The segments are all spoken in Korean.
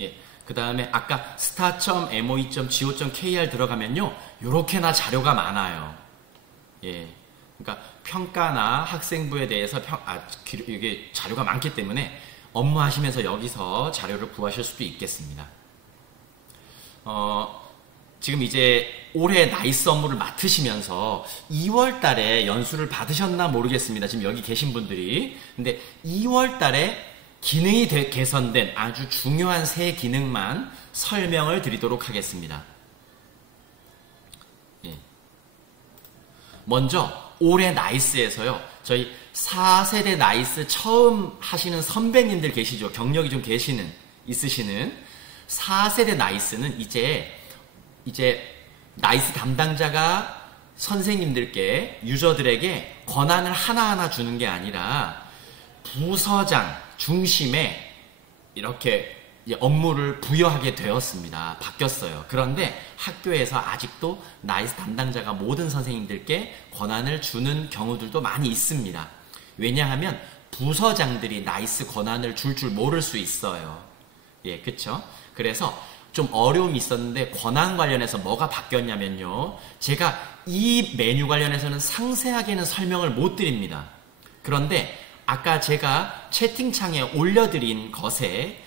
예. 그 다음에 아까 star.moe.go.kr 들어가면요. 요렇게나 자료가 많아요. 예. 그러니까 평가나 학생부에 대해서 이게 자료가 많기 때문에 업무하시면서 여기서 자료를 구하실 수도 있겠습니다. 지금 이제 올해 나이스 업무를 맡으시면서 2월 달에 연수를 받으셨나 모르겠습니다. 지금 여기 계신 분들이. 근데 2월 달에 기능이 개선된 아주 중요한 세 기능만 설명을 드리도록 하겠습니다. 예. 먼저 올해 나이스에서요. 저희 4세대 나이스 처음 하시는 선배님들 계시죠? 경력이 좀 있으시는 4세대 나이스는 이제 나이스 담당자가 선생님들께 유저들에게 권한을 하나하나 주는 게 아니라 부서장 중심에 이렇게 업무를 부여하게 되었습니다. 바뀌었어요. 그런데 학교에서 아직도 나이스 담당자가 모든 선생님들께 권한을 주는 경우들도 많이 있습니다. 왜냐하면 부서장들이 나이스 권한을 줄 모를 수 있어요. 예, 그쵸? 그래서 좀 어려움이 있었는데 권한 관련해서 뭐가 바뀌었냐면요. 제가 이 메뉴 관련해서는 상세하게는 설명을 못 드립니다. 그런데 아까 제가 채팅창에 올려드린 것에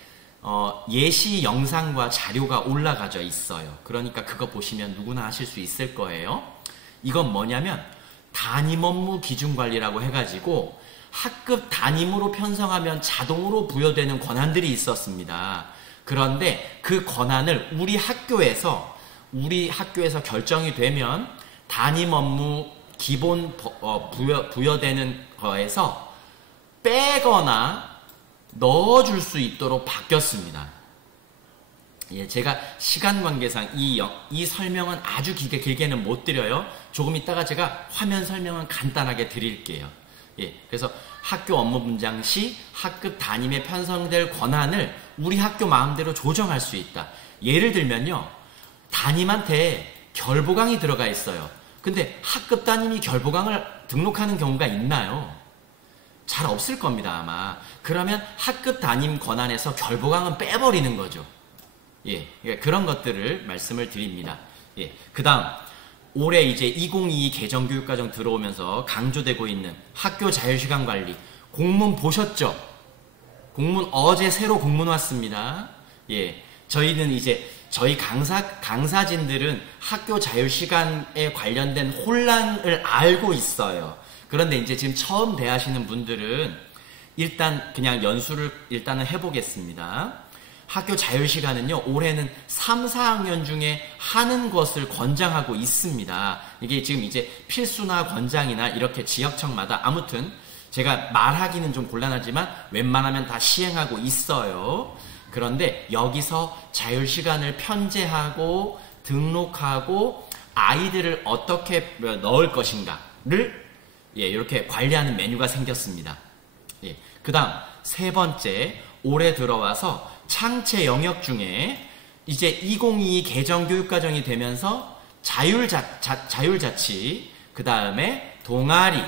예시 영상과 자료가 올라가져 있어요. 그러니까 그거 보시면 누구나 하실 수 있을 거예요. 이건 뭐냐면 담임 업무 기준 관리라고 해가지고 학급 담임으로 편성하면 자동으로 부여되는 권한들이 있었습니다. 그런데 그 권한을 우리 학교에서 결정이 되면 담임 업무 기본 부여되는 거에서 빼거나 넣어줄 수 있도록 바뀌었습니다. 예, 제가 시간 관계상 이 설명은 아주 길게는 못 드려요. 조금 있다가 제가 화면 설명은 간단하게 드릴게요. 예, 그래서 학교 업무 분장 시 학급 담임에 편성될 권한을 우리 학교 마음대로 조정할 수 있다. 예를 들면요. 담임한테 결보강이 들어가 있어요. 근데 학급 담임이 결보강을 등록하는 경우가 있나요? 잘 없을 겁니다, 아마. 그러면 학급 담임 권한에서 결보강은 빼버리는 거죠. 예, 그런 것들을 말씀을 드립니다. 예, 그 다음, 올해 이제 2022 개정교육과정 들어오면서 강조되고 있는 학교 자유시간 관리. 공문 보셨죠? 공문 어제 새로 공문 왔습니다. 예, 저희는 이제 저희 강사진들은 학교 자유시간에 관련된 혼란을 알고 있어요. 그런데 이제 지금 처음 대하시는 분들은 일단 그냥 연수를 일단은 해보겠습니다. 학교 자유시간은요, 올해는 3, 4학년 중에 하는 것을 권장하고 있습니다. 이게 지금 이제 필수나 권장이나 이렇게 지역청마다 아무튼 제가 말하기는 좀 곤란하지만 웬만하면 다 시행하고 있어요. 그런데 여기서 자유시간을 편제하고 등록하고 아이들을 어떻게 넣을 것인가를 이렇게 관리하는 메뉴가 생겼습니다. 예, 그 다음 세 번째, 올해 들어와서 창체 영역 중에 이제 2022 개정교육과정이 되면서 자율자치, 그 다음에 동아리,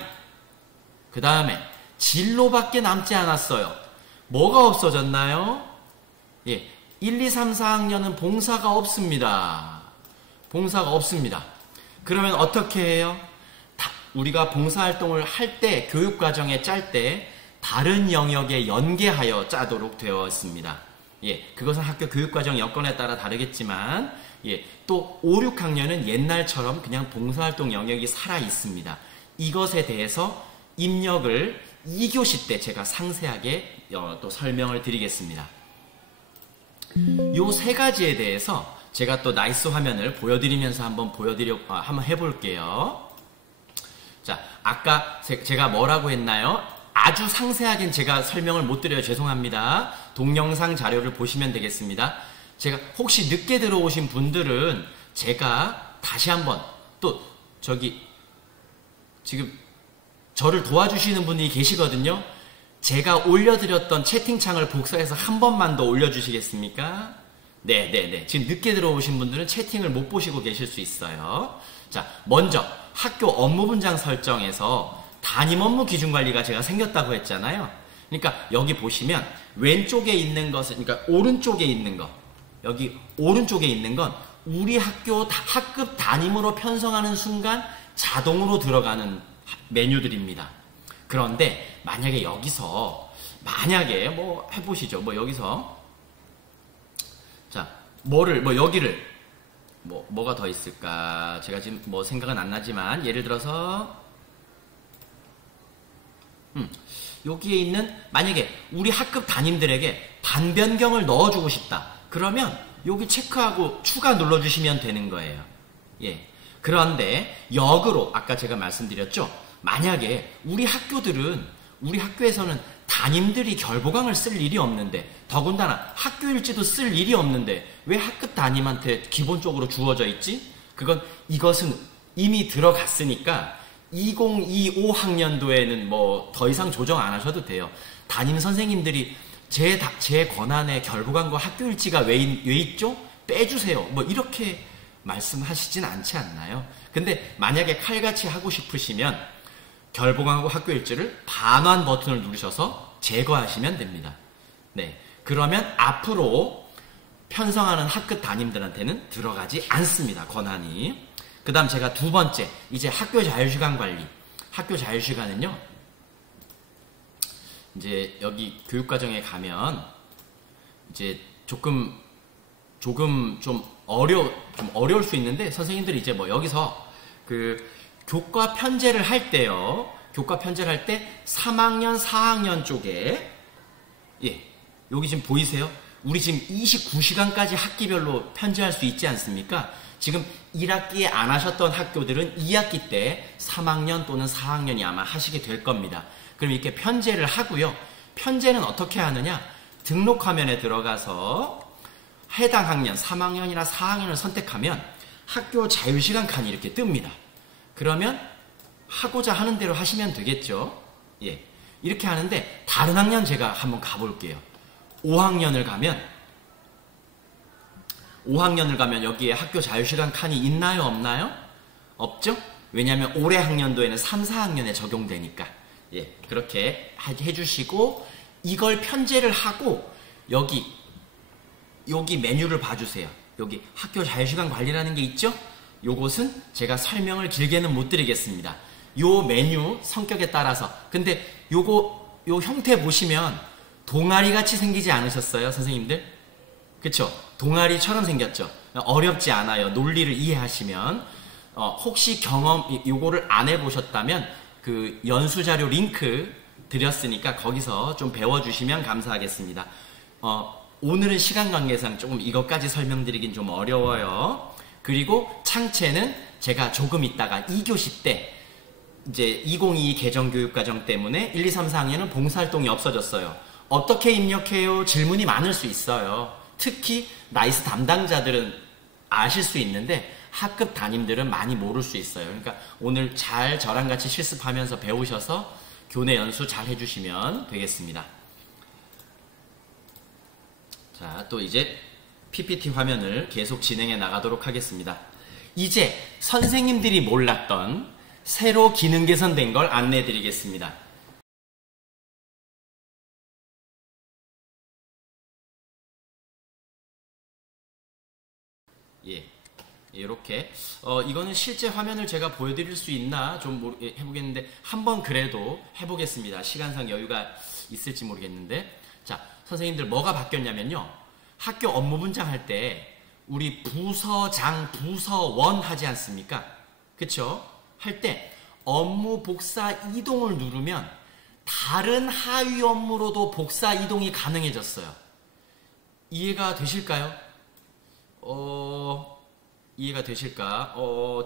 그 다음에 진로밖에 남지 않았어요. 뭐가 없어졌나요? 예, 1, 2, 3, 4학년은 봉사가 없습니다. 봉사가 없습니다. 그러면 어떻게 해요? 우리가 봉사활동을 할 때, 교육과정에 짤 때 다른 영역에 연계하여 짜도록 되어 있습니다. 예, 그것은 학교 교육과정 여건에 따라 다르겠지만, 예, 또 5, 6학년은 옛날처럼 그냥 봉사활동 영역이 살아 있습니다. 이것에 대해서 입력을 2교시 때 제가 상세하게 또 설명을 드리겠습니다. 요 세 가지에 대해서 제가 또 나이스 화면을 보여드리면서 한번 해볼게요. 자, 아까 제가 뭐라고 했나요? 아주 상세하게는 제가 설명을 못 드려요. 죄송합니다. 동영상 자료를 보시면 되겠습니다. 제가 혹시 늦게 들어오신 분들은 제가 다시 한번 또 지금 저를 도와주시는 분이 계시거든요. 제가 올려드렸던 채팅창을 복사해서 한 번만 더 올려주시겠습니까? 네네네. 지금 늦게 들어오신 분들은 채팅을 못 보시고 계실 수 있어요. 자, 먼저 학교 업무 분장 설정에서 담임 업무 기준 관리가 제가 생겼다고 했잖아요. 그러니까 여기 보시면 왼쪽에 있는 것은, 그러니까 오른쪽에 있는 거, 여기 오른쪽에 있는 건 우리 학급 담임으로 편성하는 순간 자동으로 들어가는 메뉴들입니다. 그런데 만약에 여기서, 만약에 뭐 해보시죠. 뭐 여기서, 자, 여기를, 뭐가 더 있을까? 제가 지금 뭐 생각은 안 나지만, 예를 들어서, 여기에 있는, 만약에 우리 학급 담임들에게 반변경을 넣어주고 싶다. 그러면 여기 체크하고 추가 눌러주시면 되는 거예요. 예. 그런데 역으로 아까 제가 말씀드렸죠. 만약에 우리 학교에서는 담임들이 결보강을 쓸 일이 없는데, 더군다나 학교일지도 쓸 일이 없는데 왜 학급 담임한테 기본적으로 주어져 있지? 이것은 이미 들어갔으니까 2025 학년도에는 뭐 더 이상 조정 안 하셔도 돼요. 담임 선생님들이 제 권한에 결부강과 학교일지가 왜 있죠? 빼주세요. 뭐 이렇게 말씀하시진 않지 않나요? 근데 만약에 칼같이 하고 싶으시면 결부강하고 학교일지를 반환 버튼을 누르셔서 제거하시면 됩니다. 네, 그러면 앞으로 편성하는 학급 담임들한테는 들어가지 않습니다. 권한이. 그 다음 제가 두 번째, 이제 학교 자유시간 관리. 학교 자유시간은요, 이제 여기 교육과정에 가면 이제 조금 좀 어려울 수 있는데, 선생님들이 이제 뭐 여기서 그 교과 편제를 할 때요, 교과 편제를 할 때 3학년, 4학년 쪽에, 예, 여기 지금 보이세요? 우리 지금 29시간까지 학기별로 편제할 수 있지 않습니까? 지금 1학기에 안 하셨던 학교들은 2학기 때 3학년 또는 4학년이 아마 하시게 될 겁니다. 그럼 이렇게 편제를 하고요. 편제는 어떻게 하느냐? 등록 화면에 들어가서 해당 학년, 3학년이나 4학년을 선택하면 학교 자유시간 칸이 이렇게 뜹니다. 그러면 하고자 하는 대로 하시면 되겠죠. 예. 이렇게 하는데, 다른 학년 제가 한번 가볼게요. 5학년을 가면 여기에 학교 자유시간 칸이 있나요? 없나요? 없죠? 왜냐하면 올해 학년도에는 3, 4학년에 적용되니까. 예, 그렇게 해주시고, 이걸 편제를 하고, 여기 메뉴를 봐주세요. 여기 학교 자유시간 관리라는 게 있죠? 요것은 제가 설명을 길게는 못 드리겠습니다. 요 메뉴 성격에 따라서. 근데 요 형태 보시면 동아리 같이 생기지 않으셨어요, 선생님들? 그쵸? 동아리처럼 생겼죠? 어렵지 않아요. 논리를 이해하시면. 혹시 요거를 안 해보셨다면 그 연수자료 링크 드렸으니까 거기서 좀 배워주시면 감사하겠습니다. 오늘은 시간 관계상 조금 이것까지 설명드리긴 좀 어려워요. 그리고 창체는 제가 조금 있다가 2교시 때 이제 2022 개정교육과정 때문에 1, 2, 3, 4학년은 봉사활동이 없어졌어요. 어떻게 입력해요? 질문이 많을 수 있어요. 특히 나이스 담당자들은 아실 수 있는데 학급 담임들은 많이 모를 수 있어요. 그러니까 오늘 잘 저랑 같이 실습하면서 배우셔서 교내 연수 잘 해주시면 되겠습니다. 자, 또 이제 PPT 화면을 계속 진행해 나가도록 하겠습니다. 이제 선생님들이 몰랐던 새로 기능 개선된 걸 안내해 드리겠습니다. 예, 이렇게 이거는 실제 화면을 제가 보여드릴 수 있나 좀 해보겠는데, 한번 그래도 해보겠습니다. 시간상 여유가 있을지 모르겠는데, 자, 선생님들 뭐가 바뀌었냐면요, 학교 업무 분장할 때 우리 부서장, 부서원 하지 않습니까? 그쵸? 할 때 업무 복사 이동을 누르면 다른 하위 업무로도 복사 이동이 가능해졌어요. 이해가 되실까요? 이해가 되실까?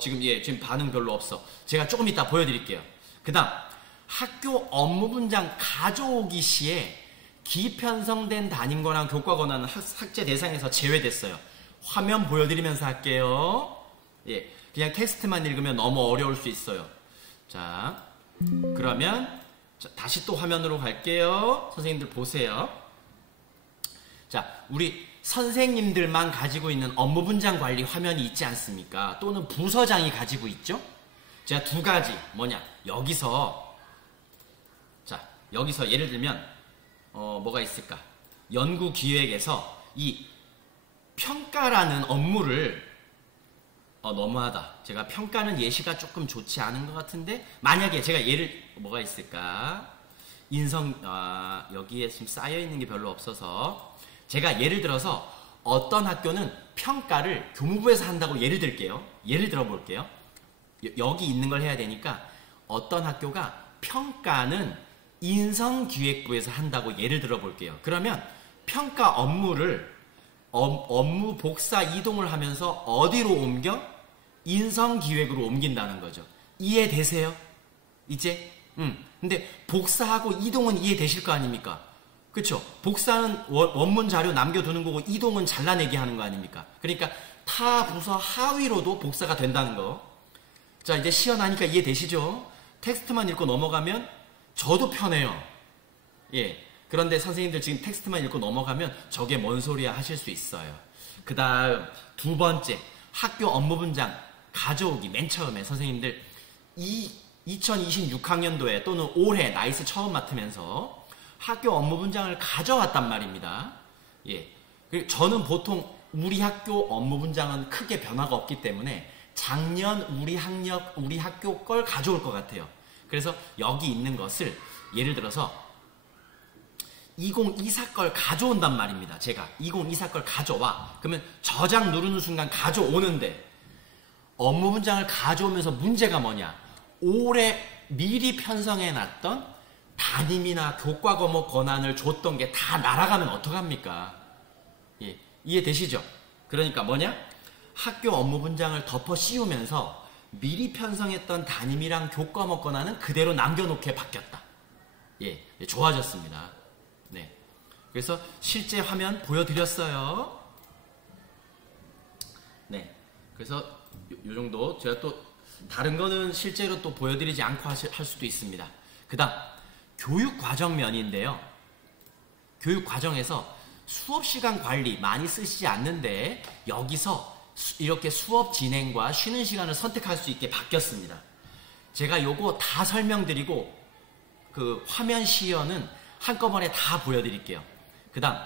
지금 반응 별로 없어. 제가 조금 이따 보여드릴게요. 그 다음, 학교 업무 분장 가져오기 시에 기편성된 담임 권한, 교과 권한은 삭제 대상에서 제외됐어요. 화면 보여드리면서 할게요. 예, 그냥 텍스트만 읽으면 너무 어려울 수 있어요. 자, 그러면 다시 또 화면으로 갈게요. 선생님들 보세요. 자, 우리 선생님들만 가지고 있는 업무 분장 관리 화면이 있지 않습니까? 또는 부서장이 가지고 있죠? 제가 두 가지, 여기서 예를 들면 뭐가 있을까? 연구기획에서 이 평가라는 업무를 너무하다. 제가 평가는 예시가 조금 좋지 않은 것 같은데 만약에 제가 예를 뭐가 있을까? 여기에 지금 쌓여있는 게 별로 없어서 제가 예를 들어서 어떤 학교는 평가를 교무부에서 한다고 예를 들게요. 예를 들어 볼게요. 여기 있는 걸 해야 되니까 어떤 학교가 평가는 인성기획부에서 한다고 예를 들어 볼게요. 그러면 평가 업무를 업무 복사 이동을 하면서 어디로 옮겨? 인성기획으로 옮긴다는 거죠. 이해되세요? 이제? 근데 복사하고 이동은 이해되실 거 아닙니까? 그쵸? 복사는 원문 자료 남겨두는 거고 이동은 잘라내기 하는 거 아닙니까? 그러니까 타 부서 하위로도 복사가 된다는 거. 자, 이제 시연하니까 이해되시죠? 텍스트만 읽고 넘어가면 저도 편해요. 예. 그런데 선생님들 지금 텍스트만 읽고 넘어가면 저게 뭔 소리야 하실 수 있어요. 그 다음 두 번째, 학교 업무분장 가져오기. 맨 처음에 선생님들 2026학년도에 또는 올해 나이스 처음 맡으면서 학교 업무분장을 가져왔단 말입니다. 예. 그리고 저는 보통 우리 학교 업무분장은 크게 변화가 없기 때문에 작년 우리 학교 걸 가져올 것 같아요. 그래서 여기 있는 것을 예를 들어서 2024 걸 가져온단 말입니다. 제가 2024 걸 가져와. 그러면 저장 누르는 순간 가져오는데 업무분장을 가져오면서 문제가 뭐냐? 올해 미리 편성해놨던 담임이나 교과 과목 권한을 줬던 게 다 날아가면 어떡합니까? 예, 이해되시죠? 그러니까 뭐냐? 학교 업무분장을 덮어 씌우면서 미리 편성했던 담임이랑 교과 과목 권한은 그대로 남겨놓게 바뀌었다. 예, 좋아졌습니다. 네. 그래서 실제 화면 보여드렸어요. 네. 그래서 요 정도 제가 또 다른 거는 실제로 또 보여드리지 않고 할 수도 있습니다. 그 다음 교육과정면인데요. 교육과정에서 수업시간 관리 많이 쓰시지 않는데 여기서 이렇게 수업 진행과 쉬는 시간을 선택할 수 있게 바뀌었습니다. 제가 요거 다 설명드리고 그 화면 시연은 한꺼번에 다 보여드릴게요. 그 다음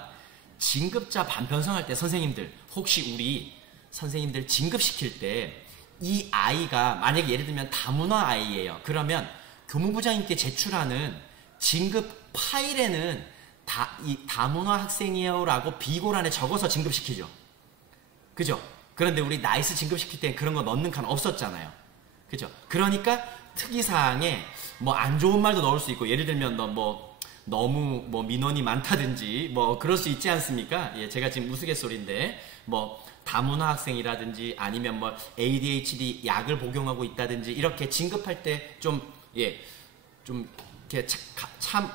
진급자 반편성할 때 선생님들 혹시 우리 선생님들 진급시킬 때 이 아이가 만약에 예를 들면 다문화 아이예요. 그러면 교무부장님께 제출하는 진급 파일에는 이 다문화 학생이에요 라고 비고란에 적어서 진급시키죠. 그죠? 그런데 우리 나이스 진급시킬 때 그런 거 넣는 칸 없었잖아요. 그죠? 그러니까 특이사항에 뭐 안 좋은 말도 넣을 수 있고 예를 들면 너무 민원이 많다든지 그럴 수 있지 않습니까? 예, 제가 지금 우스갯소리인데 다문화 학생이라든지 아니면 ADHD 약을 복용하고 있다든지 이렇게 진급할 때 좀 이렇게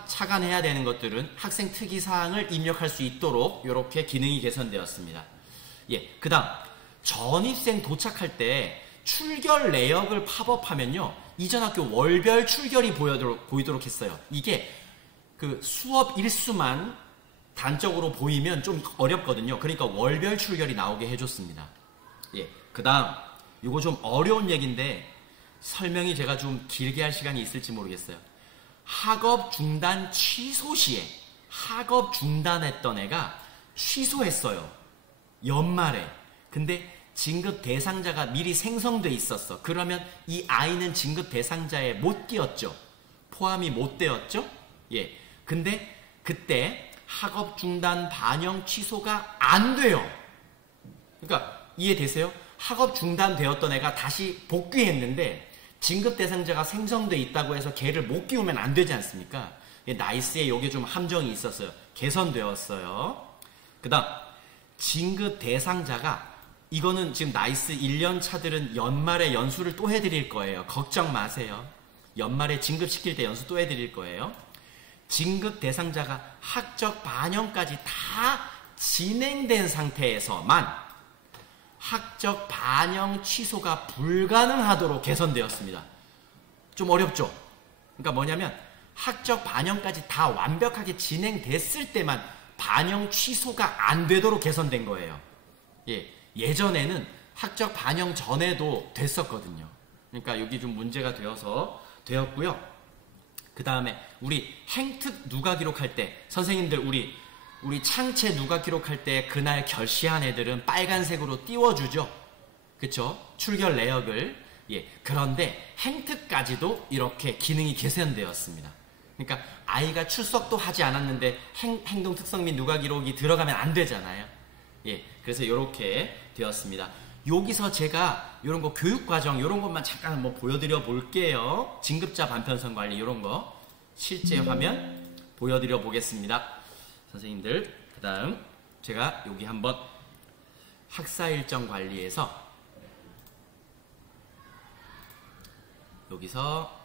착안해야 되는 것들은 학생 특이사항을 입력할 수 있도록 이렇게 기능이 개선되었습니다. 예, 그 다음 전입생 도착할 때 출결 내역을 팝업하면요 이전 학교 월별 출결이 보이도록 했어요. 이게 그 수업 일수만 단적으로 보이면 좀 어렵거든요. 그러니까 월별 출결이 나오게 해줬습니다. 예, 그 다음 이거 좀 어려운 얘기인데 설명이 제가 좀 길게 할 시간이 있을지 모르겠어요. 학업 중단 취소 시에 학업 중단했던 애가 취소했어요. 연말에. 근데 진급 대상자가 미리 생성돼 있었어. 그러면 이 아이는 진급 대상자에 못 끼었죠. 포함이 못 되었죠. 예. 근데 그때 학업 중단 반영 취소가 안 돼요. 그러니까 이해되세요? 학업 중단되었던 애가 다시 복귀했는데 진급 대상자가 생성돼 있다고 해서 걔를 못 끼우면 안 되지 않습니까? 나이스에 이게 좀 함정이 있었어요. 개선되었어요. 그 다음 진급 대상자가 이거는 지금 나이스 1년 차들은 연말에 연수를 또 해드릴 거예요. 걱정 마세요. 연말에 진급시킬 때 연수 또 해드릴 거예요. 진급 대상자가 학적 반영까지 다 진행된 상태에서만 학적 반영 취소가 불가능하도록 개선되었습니다. 좀 어렵죠? 그러니까 뭐냐면 학적 반영까지 다 완벽하게 진행됐을 때만 반영 취소가 안 되도록 개선된 거예요. 예, 예전에는 학적 반영 전에도 됐었거든요. 그러니까 여기 좀 문제가 되었고요. 그 다음에 우리 행특 누가 기록할 때 선생님들 우리 창체 누가 기록할 때 그날 결시한 애들은 빨간색으로 띄워주죠. 그쵸? 출결 내역을. 예. 그런데 행특까지도 이렇게 기능이 개선되었습니다. 그러니까 아이가 출석도 하지 않았는데 행동 특성 및 누가 기록이 들어가면 안 되잖아요. 예. 그래서 이렇게 되었습니다. 여기서 제가 이런 거 교육과정 이런 것만 잠깐 한번 보여드려 볼게요. 진급자 반편성 관리 이런 거 실제 화면 보여드려 보겠습니다. 선생님들 그 다음 제가 여기 한번 학사 일정 관리에서 여기서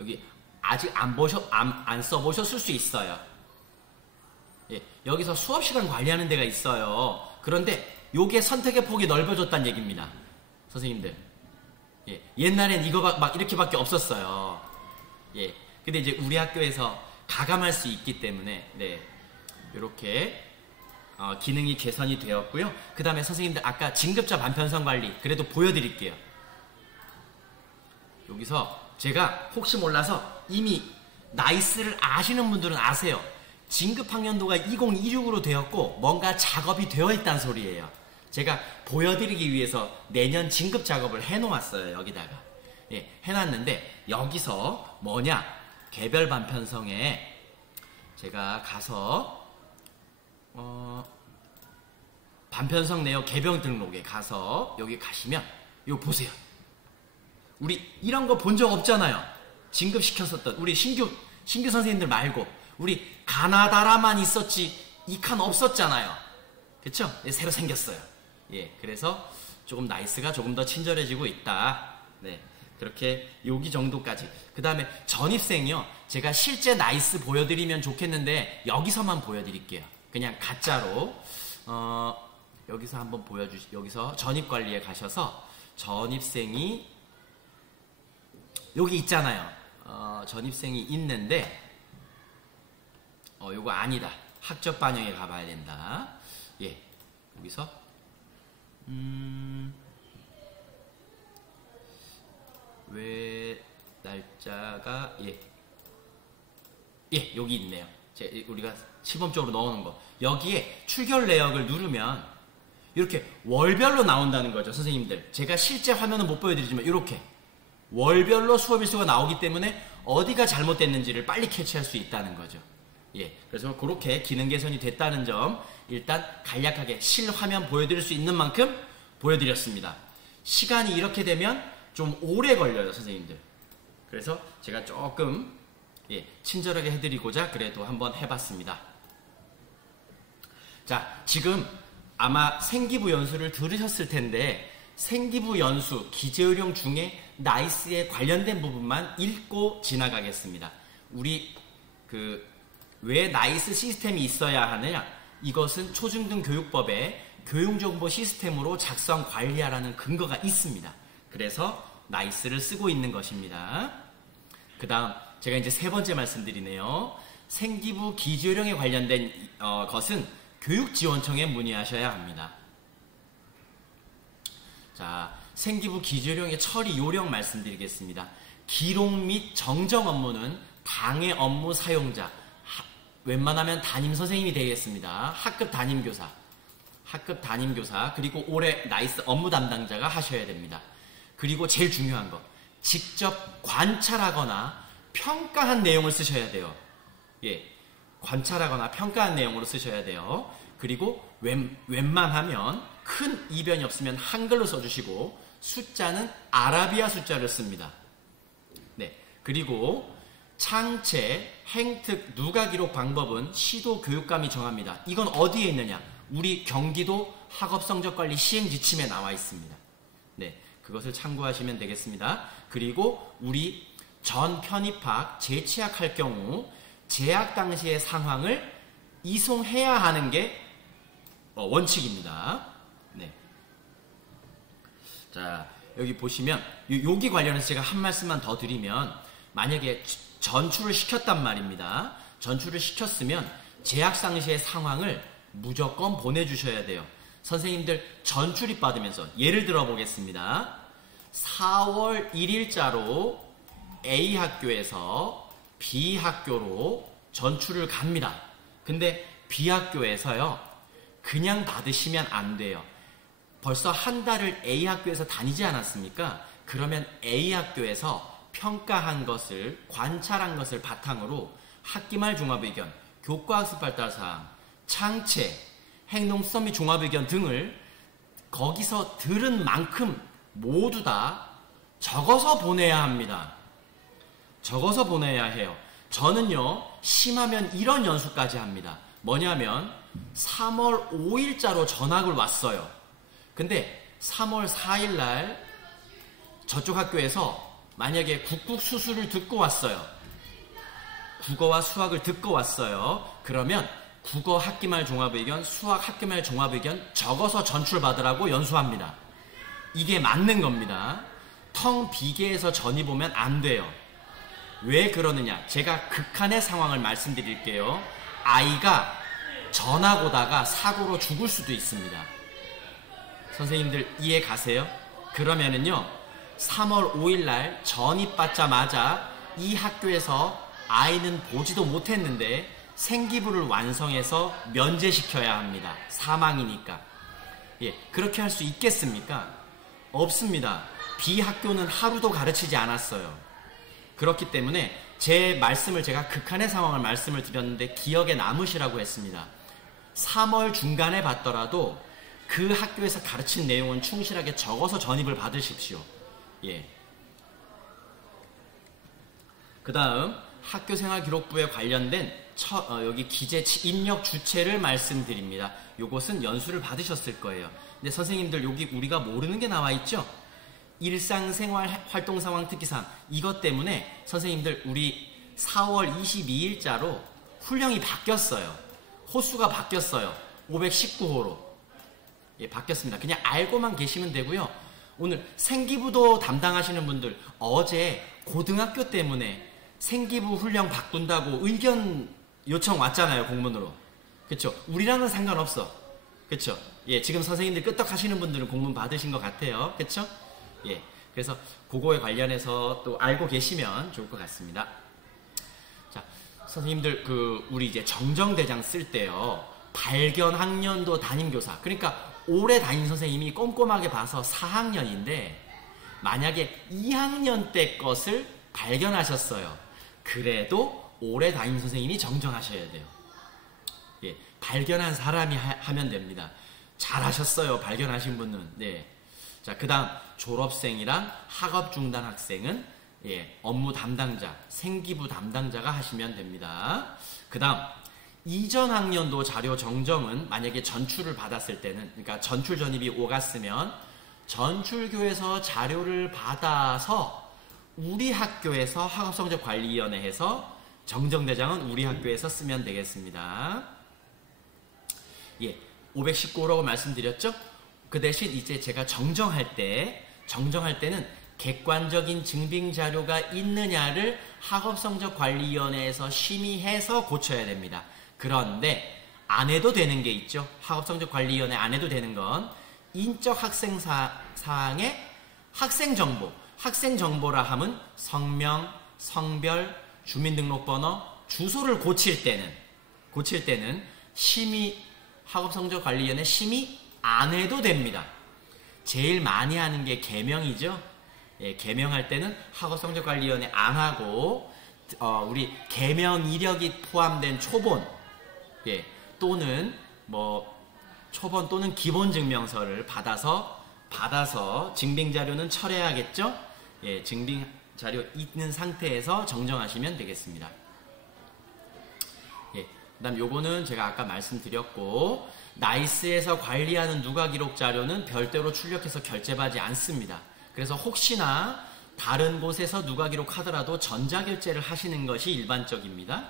여기 아직 안 써보셨을 수 있어요. 예, 여기서 수업시간 관리하는 데가 있어요. 그런데 요게 선택의 폭이 넓어졌다는 얘기입니다. 선생님들. 예, 옛날엔 이거 막 이렇게밖에 없었어요. 예, 근데 이제 우리 학교에서 가감할 수 있기 때문에, 네, 요렇게, 기능이 개선이 되었고요. 그 다음에 선생님들 아까 진급자 반편성 관리, 그래도 보여드릴게요. 여기서 제가 혹시 몰라서 이미 나이스를 아시는 분들은 아세요. 진급학년도가 2026으로 되었고 뭔가 작업이 되어 있다는 소리예요. 제가 보여드리기 위해서 내년 진급 작업을 해놓았어요. 여기다가. 예, 해놨는데 여기서 뭐냐, 개별 반편성에 제가 가서 반편성 내역 개별 등록에 가서 여기 가시면 이거 보세요. 우리 이런 거 본 적 없잖아요. 진급시켰었던 우리 신규 선생님들 말고 우리 가나다라만 있었지 이 칸 없었잖아요. 그쵸? 네, 새로 생겼어요. 예, 그래서 조금 나이스가 조금 더 친절해지고 있다. 네, 그렇게 여기 정도까지. 그 다음에 전입생이요. 제가 실제 나이스 보여드리면 좋겠는데 여기서만 보여드릴게요. 그냥 가짜로. 여기서 한번 여기서 전입관리에 가셔서 전입생이 여기 있잖아요. 전입생이 있는데 요거 아니다. 학적 반영에 가봐야 된다. 예, 여기서 왜 날짜가 여기 있네요. 우리가 시범적으로 넣어놓은 거. 여기에 출결 내역을 누르면 이렇게 월별로 나온다는 거죠. 선생님들 제가 실제 화면은 못 보여드리지만 이렇게 월별로 수업일수가 나오기 때문에 어디가 잘못됐는지를 빨리 캐치할 수 있다는 거죠. 예, 그래서 그렇게 기능 개선이 됐다는 점 일단 간략하게 실화면 보여드릴 수 있는 만큼 보여드렸습니다. 시간이 이렇게 되면 좀 오래 걸려요, 선생님들. 그래서 제가 조금 친절하게 해드리고자 그래도 한번 해봤습니다. 자, 지금 아마 생기부 연수를 들으셨을 텐데 생기부 연수 기재요령 중에 나이스에 관련된 부분만 읽고 지나가겠습니다. 우리 왜 나이스 시스템이 있어야 하느냐? 이것은 초중등 교육법에 교육정보 시스템으로 작성 관리하라는 근거가 있습니다. 그래서 나이스를 쓰고 있는 것입니다. 그 다음 제가 이제 세 번째 말씀드리네요. 생기부 기재요령에 관련된 것은 교육지원청에 문의하셔야 합니다. 자, 생기부 기재요령의 처리 요령 말씀드리겠습니다. 기록 및 정정 업무는 당의 업무 사용자, 웬만하면 담임선생님이 되겠습니다. 학급 담임교사, 그리고 올해 나이스 업무 담당자가 하셔야 됩니다. 그리고 제일 중요한 거, 직접 관찰하거나 평가한 내용을 쓰셔야 돼요. 예, 관찰하거나 평가한 내용으로 쓰셔야 돼요. 그리고 웬만하면 큰 이변이 없으면 한글로 써주시고 숫자는 아라비아 숫자를 씁니다. 네, 그리고 창체, 행특, 누가 기록 방법은 시도교육감이 정합니다. 이건 어디에 있느냐? 우리 경기도 학업성적관리 시행지침에 나와 있습니다. 네, 그것을 참고하시면 되겠습니다. 그리고 우리 전 편입학 재취학할 경우 재학 당시의 상황을 이송해야 하는 게 원칙입니다. 네. 자, 여기 보시면 여기 관련해서 제가 한 말씀만 더 드리면 만약에 전출을 시켰단 말입니다. 전출을 시켰으면 재학 당시의 상황을 무조건 보내주셔야 돼요. 선생님들 전출입 받으면서 예를 들어 보겠습니다. 4월 1일자로 A 학교에서 B 학교로 전출을 갑니다. 근데 B 학교에서요, 그냥 받으시면 안 돼요. 벌써 한 달을 A 학교에서 다니지 않았습니까? 그러면 A 학교에서 평가한 것을, 관찰한 것을 바탕으로 학기말 종합의견, 교과학습 발달사항, 창체, 행동수업 및 종합의견 등을 거기서 들은 만큼 모두 다 적어서 보내야 합니다. 적어서 보내야 해요. 저는요, 심하면 이런 연수까지 합니다. 뭐냐면 3월 5일자로 전학을 왔어요. 근데 3월 4일날 저쪽 학교에서 만약에 국국수수를 듣고 왔어요. 국어와 수학을 듣고 왔어요. 그러면 국어 학기말 종합의견, 수학 학기말 종합의견 적어서 전출받으라고 연수합니다. 이게 맞는 겁니다. 텅 비게 해서 전입 오면 안 돼요. 왜 그러느냐? 제가 극한의 상황을 말씀드릴게요. 아이가 전학 오다가 사고로 죽을 수도 있습니다. 선생님들 이해 가세요? 그러면은요, 3월 5일날 전입받자마자 이 학교에서 아이는 보지도 못했는데 생기부를 완성해서 면제시켜야 합니다. 사망이니까. 예, 그렇게 할 수 있겠습니까? 없습니다. B 학교는 하루도 가르치지 않았어요. 그렇기 때문에 제 말씀을, 제가 극한의 상황을 말씀을 드렸는데 기억에 남으시라고 했습니다. 3월 중간에 받더라도 그 학교에서 가르친 내용은 충실하게 적어서 전입을 받으십시오. 예. 그 다음 학교생활기록부에 관련된 여기 기재 입력 주체를 말씀드립니다. 요것은 연수를 받으셨을 거예요. 근데 선생님들 여기 우리가 모르는 게 나와 있죠? 일상생활 활동상황 특기사항, 이것 때문에 선생님들 우리 4월 22일자로 훈령이 바뀌었어요. 호수가 바뀌었어요. 519호로. 예, 바뀌었습니다. 그냥 알고만 계시면 되고요. 오늘 생기부도 담당하시는 분들, 어제 고등학교 때문에 생기부 훈령 바꾼다고 의견 요청 왔잖아요, 공문으로. 그쵸? 우리랑은 상관없어. 그쵸? 예, 지금 선생님들 끄떡하시는 분들은 공문 받으신 것 같아요. 그쵸? 예, 그래서 그거에 관련해서 또 알고 계시면 좋을 것 같습니다. 자, 선생님들 우리 이제 정정대장 쓸 때요, 발견 학년도 담임교사, 그러니까 올해 담임 선생님이 꼼꼼하게 봐서 4학년인데 만약에 2학년 때 것을 발견하셨어요. 그래도 올해 담임 선생님이 정정하셔야 돼요. 예, 발견한 사람이 하면 됩니다. 잘하셨어요, 발견하신 분은. 네. 자, 그 다음 졸업생이랑 학업 중단 학생은 예, 업무 담당자, 생기부 담당자가 하시면 됩니다. 그 다음 이전 학년도 자료 정정은 만약에 전출을 받았을 때는, 그러니까 전출 전입이 오갔으면 전출교에서 자료를 받아서 우리 학교에서 학업성적관리위원회에서 정정대장은 우리 학교에서 쓰면 되겠습니다. 예, 519호라고 말씀드렸죠? 그 대신 이제 제가 정정할 때는 객관적인 증빙 자료가 있느냐를 학업성적관리위원회에서 심의해서 고쳐야 됩니다. 그런데 안 해도 되는 게 있죠. 학업성적관리위원회 안 해도 되는 건 인적 학생 사항의 학생정보, 학생정보라 함은 성명, 성별, 주민등록번호, 주소를 고칠 때는 학업성적관리위원회 심의 안 해도 됩니다. 제일 많이 하는 게 개명이죠. 예, 개명할 때는 학업성적관리위원회 안 하고 우리 개명 이력이 포함된 초본, 예, 또는 초본 또는 기본증명서를 받아서 증빙자료는 철회하겠죠. 예, 증빙자료 있는 상태에서 정정하시면 되겠습니다. 예, 그 다음 요거는 제가 아까 말씀드렸고, 나이스에서 관리하는 누가기록 자료는 별도로 출력해서 결제받지 않습니다. 그래서 혹시나 다른 곳에서 누가기록 하더라도 전자결제를 하시는 것이 일반적입니다.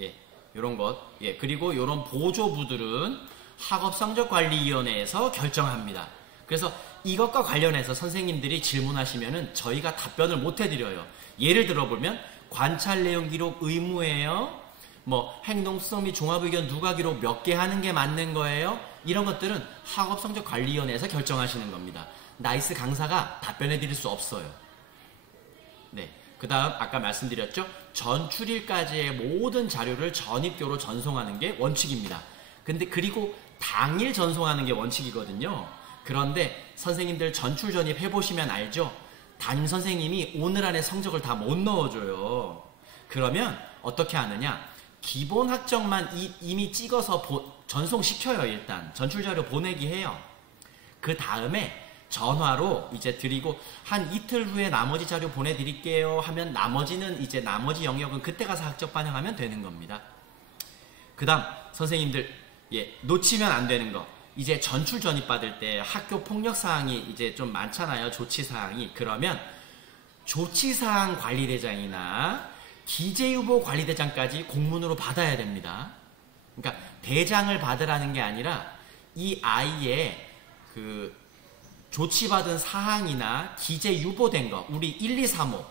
예, 요런 것. 예, 그리고 요런 보조부들은 학업성적관리위원회에서 결정합니다. 그래서 이것과 관련해서 선생님들이 질문하시면은 저희가 답변을 못 해드려요. 예를 들어보면 관찰 내용 기록 의무예요. 행동수업 및 종합의견 누가기록 몇 개 하는 게 맞는 거예요? 이런 것들은 학업성적관리위원회에서 결정하시는 겁니다. 나이스 강사가 답변해 드릴 수 없어요. 네. 그 다음 아까 말씀드렸죠. 전출일까지의 모든 자료를 전입교로 전송하는 게 원칙입니다. 근데 그리고 당일 전송하는 게 원칙이거든요. 그런데 선생님들 전출 전입 해보시면 알죠. 담임 선생님이 오늘 안에 성적을 다 못 넣어줘요. 그러면 어떻게 하느냐. 기본 학점만 이미 찍어서 전송시켜요. 일단 전출 자료 보내기 해요. 그 다음에 전화로 이제 드리고 한 이틀 후에 나머지 자료 보내드릴게요 하면 나머지는 이제 나머지 영역은 그때 가서 학적 반영하면 되는 겁니다. 그 다음 선생님들 놓치면 안 되는 거. 이제 전출 전입 받을 때 학교 폭력 사항이 이제 좀 많잖아요. 조치 사항이. 그러면 조치 사항 관리대장이나 기재유보 관리대장까지 공문으로 받아야 됩니다. 그러니까 대장을 받으라는 게 아니라 이 아이의 그 조치받은 사항이나 기재 유보된 거, 우리 1, 2, 3호.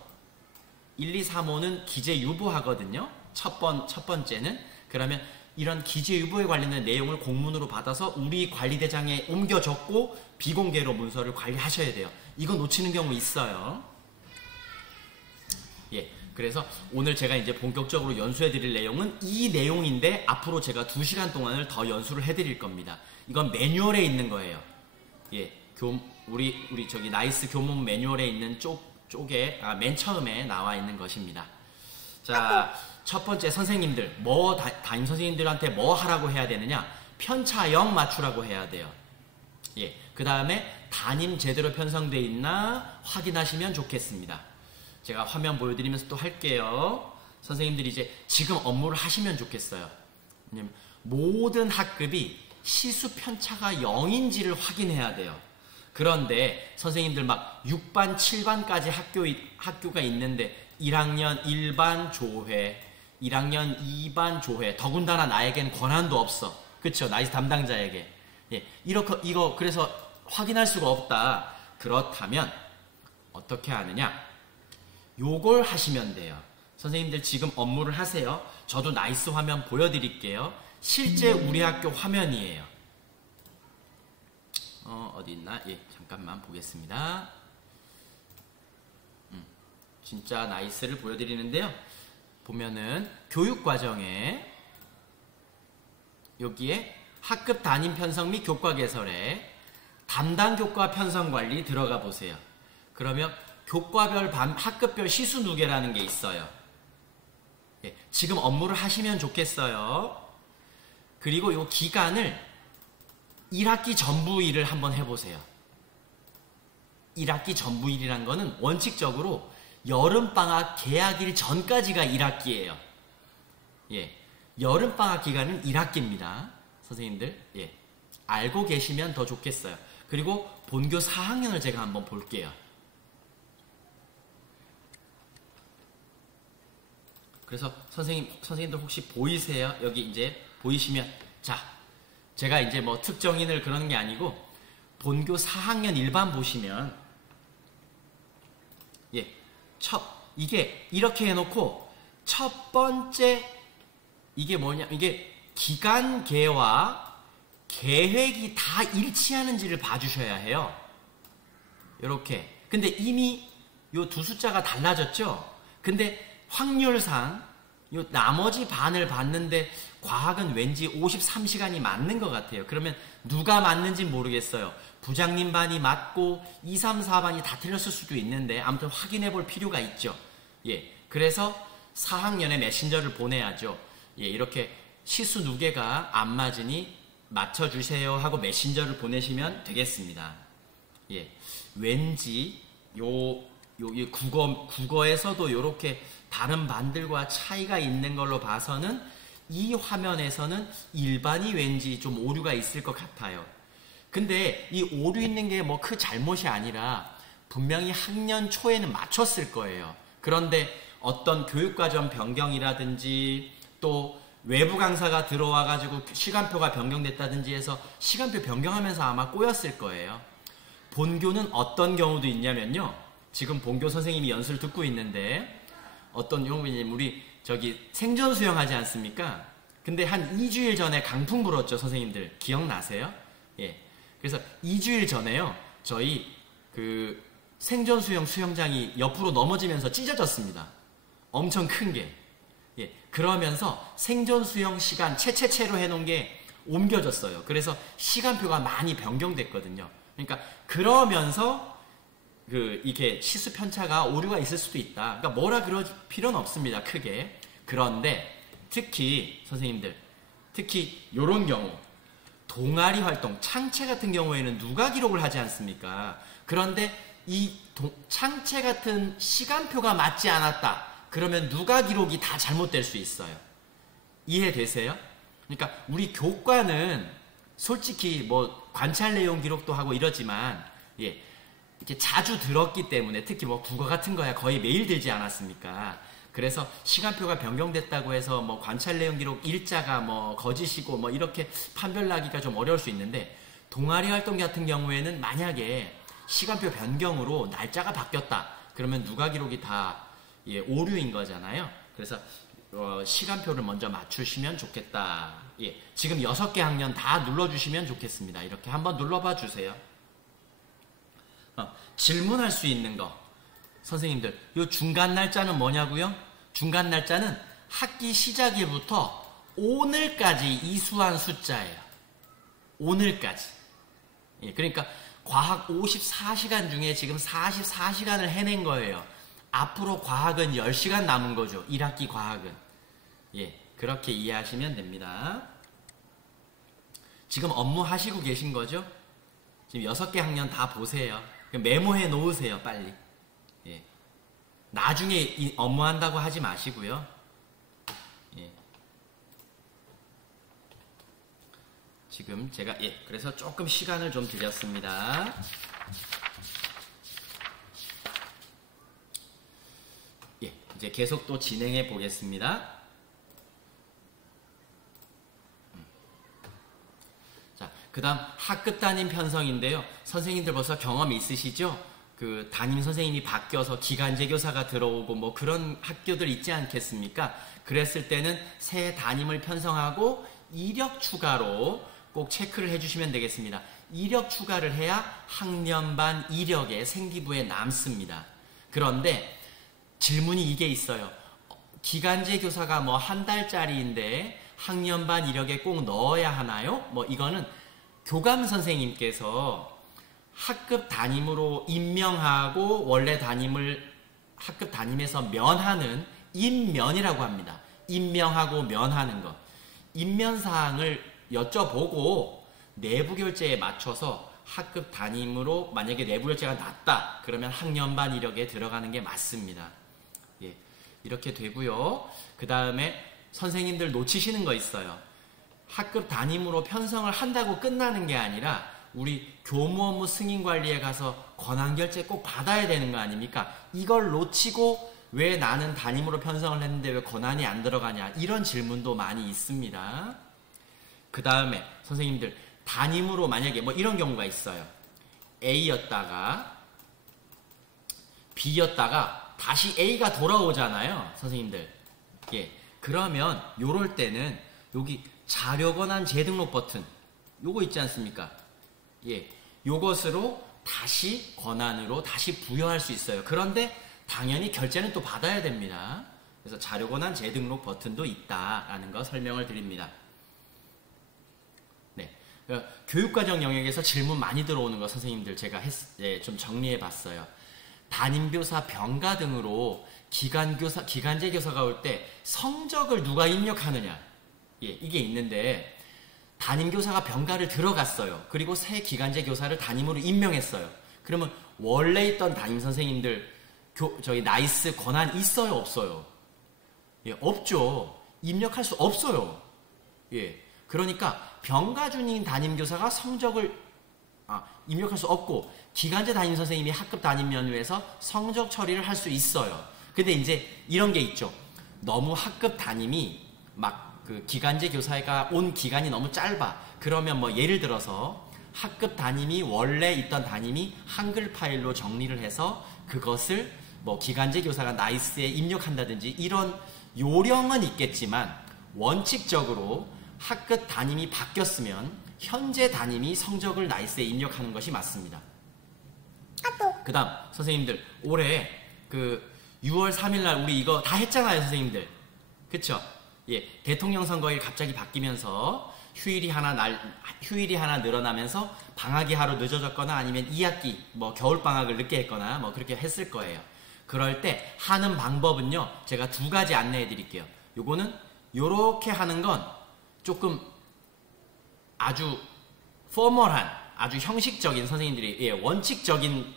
1, 2, 3호는 기재 유보하거든요. 첫 번째는. 그러면 이런 기재 유보에 관련된 내용을 공문으로 받아서 우리 관리대장에 옮겨 적고 비공개로 문서를 관리하셔야 돼요. 이거 놓치는 경우 있어요. 그래서 오늘 제가 이제 본격적으로 연수해 드릴 내용은 이 내용인데 앞으로 제가 2시간 동안을 더 연수를 해 드릴 겁니다. 이건 매뉴얼에 있는 거예요. 우리 저기 나이스 교문 매뉴얼에 있는 쪽에 맨 처음에 나와 있는 것입니다. 자, 첫 번째 선생님들 담임 선생님들한테 뭐 하라고 해야 되느냐? 편차 0 맞추라고 해야 돼요. 그 다음에 담임 제대로 편성되어 있나 확인하시면 좋겠습니다. 제가 화면 보여드리면서 또 할게요. 선생님들이 이제 지금 업무를 하시면 좋겠어요. 왜냐면 모든 학급이 시수 편차가 0인지를 확인해야 돼요. 그런데 선생님들 막 6반, 7반까지 학교가 있는데 1학년 1반 조회, 1학년 2반 조회, 더군다나 나에겐 권한도 없어. 그쵸? 나이스 담당자에게. 이거 그래서 확인할 수가 없다. 그렇다면 어떻게 하느냐? 요걸 하시면 돼요. 선생님들 지금 업무를 하세요. 저도 나이스 화면 보여드릴게요. 실제 우리 학교 화면이에요. 어디 있나? 잠깐만 보겠습니다. 진짜 나이스를 보여드리는데요. 보면은 교육과정에 여기에 학급 담임 편성 및 교과 개설에 담당 교과 편성 관리 들어가 보세요. 그러면 교과별 학급별 시수 누계라는 게 있어요. 지금 업무를 하시면 좋겠어요. 그리고 이 기간을 1학기 전부일을 한번 해보세요. 1학기 전부일이란 거는 원칙적으로 여름방학 개학일 전까지가 1학기예요. 여름방학 기간은 1학기입니다. 선생님들, 알고 계시면 더 좋겠어요. 그리고 본교 4학년을 제가 한번 볼게요. 그래서 선생님들 혹시 보이세요? 여기 이제 보이시면, 자, 제가 이제 뭐 특정인을 그러는 게 아니고, 본교 4학년 일반 보시면, 이게 이렇게 해놓고, 첫 번째, 이게 뭐냐, 이게 기간계와 계획이 다 일치하는지를 봐주셔야 해요. 요렇게. 근데 이미 요 두 숫자가 달라졌죠? 근데 확률상 요 나머지 반을 봤는데 과학은 왠지 53시간이 맞는 것 같아요. 그러면 누가 맞는지 모르겠어요. 부장님 반이 맞고 2, 3, 4반이 다 틀렸을 수도 있는데 아무튼 확인해 볼 필요가 있죠. 그래서 4학년에 메신저를 보내야죠. 이렇게 시수 누계가 안 맞으니 맞춰주세요 하고 메신저를 보내시면 되겠습니다. 왠지 국어에서도 이렇게 다른 반들과 차이가 있는 걸로 봐서는 이 화면에서는 일반이 왠지 좀 오류가 있을 것 같아요. 근데 이 오류 있는 게 뭐 큰 잘못이 아니라 분명히 학년 초에는 맞췄을 거예요. 그런데 어떤 교육과정 변경이라든지 또 외부 강사가 들어와가지고 시간표가 변경됐다든지 해서 시간표 변경하면서 아마 꼬였을 거예요. 본교는 어떤 경우도 있냐면요. 지금 본교 선생님이 연수를 듣고 있는데 어떤 경우냐면 우리 저기 생전 수영하지 않습니까? 근데 한 2주일 전에 강풍 불었죠, 선생님들. 기억나세요? 그래서 2주일 전에요. 저희 그 생존 수영장이 옆으로 넘어지면서 찢어졌습니다. 엄청 큰 게. 예, 그러면서 생존 수영 시간 채채채로 해놓은 게 옮겨졌어요. 그래서 시간표가 많이 변경됐거든요. 그러니까 그러면서 이게 시수 편차가 오류가 있을 수도 있다. 그러니까 뭐라 그럴 필요는 없습니다. 크게. 그런데 특히 선생님들, 특히 이런 경우 동아리 활동, 창체 같은 경우에는 누가 기록을 하지 않습니까? 그런데 이 창체 같은 시간표가 맞지 않았다. 그러면 누가 기록이 다 잘못될 수 있어요. 이해되세요? 그러니까 우리 교과는 솔직히 뭐 관찰 내용 기록도 하고 이러지만 예, 이렇게 자주 들었기 때문에 특히 뭐 국어 같은 거야 거의 매일 들지 않았습니까? 그래서 시간표가 변경됐다고 해서 뭐 관찰 내용 기록 일자가 뭐 거짓이고 뭐 이렇게 판별하기가 좀 어려울 수 있는데 동아리 활동 같은 경우에는 만약에 시간표 변경으로 날짜가 바뀌었다. 그러면 누가 기록이 다 예, 오류인 거잖아요. 그래서 시간표를 먼저 맞추시면 좋겠다. 예, 지금 6개 학년 다 눌러주시면 좋겠습니다. 이렇게 한번 눌러봐 주세요. 질문할 수 있는 거. 선생님들, 요 중간 날짜는 뭐냐고요? 중간 날짜는 학기 시작일부터 오늘까지 이수한 숫자예요. 오늘까지. 예, 그러니까 과학 54시간 중에 지금 44시간을 해낸 거예요. 앞으로 과학은 10시간 남은 거죠. 1학기 과학은. 예, 그렇게 이해하시면 됩니다. 지금 업무 하시고 계신 거죠? 지금 6개 학년 다 보세요. 메모해 놓으세요, 빨리. 예. 나중에 이 업무한다고 하지 마시고요. 예. 지금 제가, 예, 그래서 조금 시간을 좀 드렸습니다. 예, 이제 계속 또 진행해 보겠습니다. 자, 그 다음 학급 담임 편성인데요. 선생님들 벌써 경험 있으시죠? 그 담임 선생님이 바뀌어서 기간제 교사가 들어오고 뭐 그런 학교들 있지 않겠습니까? 그랬을 때는 새 담임을 편성하고 이력 추가로 꼭 체크를 해주시면 되겠습니다. 이력 추가를 해야 학년반 이력에 생기부에 남습니다. 그런데 질문이 이게 있어요. 기간제 교사가 뭐 한 달짜리인데 학년반 이력에 꼭 넣어야 하나요? 뭐 이거는 교감 선생님께서 학급 담임으로 임명하고 원래 담임을 학급 담임에서 면하는 임면이라고 합니다. 임명하고 면하는 것. 임면사항을 여쭤보고 내부 결제에 맞춰서 학급 담임으로 만약에 내부 결제가 낮다. 그러면 학년반 이력에 들어가는 게 맞습니다. 예, 이렇게 되고요. 그 다음에 선생님들 놓치시는 거 있어요. 학급 담임으로 편성을 한다고 끝나는 게 아니라 우리 교무 업무 승인 관리에 가서 권한 결제 꼭 받아야 되는 거 아닙니까? 이걸 놓치고 왜 나는 담임으로 편성을 했는데 왜 권한이 안 들어가냐 이런 질문도 많이 있습니다. 그 다음에 선생님들 담임으로 만약에 뭐 이런 경우가 있어요. A였다가 B였다가 다시 A가 돌아오잖아요. 선생님들. 예. 그러면 요럴 때는 여기 자료 권한 재등록 버튼 요거 있지 않습니까? 예. 요것으로 다시 권한으로 다시 부여할 수 있어요. 그런데 당연히 결제는 또 받아야 됩니다. 그래서 자료 권한 재등록 버튼도 있다라는 거 설명을 드립니다. 네. 교육과정 영역에서 질문 많이 들어오는 거 선생님들 제가 좀 정리해 봤어요. 담임교사 병가 등으로 기간제 교사가 올 때 성적을 누가 입력하느냐. 예, 이게 있는데 담임교사가 병가를 들어갔어요. 그리고 새 기간제 교사를 담임으로 임명했어요. 그러면 원래 있던 담임 선생님들 저희 나이스 권한 있어요, 없어요? 예, 없죠. 입력할 수 없어요. 예. 그러니까 병가 중인 담임교사가 성적을 입력할 수 없고 기간제 담임 선생님이 학급 담임 연유에서 성적 처리를 할 수 있어요. 근데 이제 이런 게 있죠. 너무 학급 담임이 막 그 기간제 교사가 온 기간이 너무 짧아. 그러면 뭐 예를 들어서 학급 담임이 원래 있던 담임이 한글 파일로 정리를 해서 그것을 뭐 기간제 교사가 나이스에 입력한다든지 이런 요령은 있겠지만 원칙적으로 학급 담임이 바뀌었으면 현재 담임이 성적을 나이스에 입력하는 것이 맞습니다. 그 다음, 선생님들, 올해 그 6월 3일 날 우리 이거 다 했잖아요, 선생님들. 그쵸? 예, 대통령 선거일 갑자기 바뀌면서 휴일이 하나 늘어나면서 방학이 하루 늦어졌거나 아니면 2학기, 뭐 겨울방학을 늦게 했거나 뭐 그렇게 했을 거예요. 그럴 때 하는 방법은요, 제가 두 가지 안내해 드릴게요. 요거는 요렇게 하는 건 조금 아주 포멀한, 아주 형식적인 선생님들이, 예, 원칙적인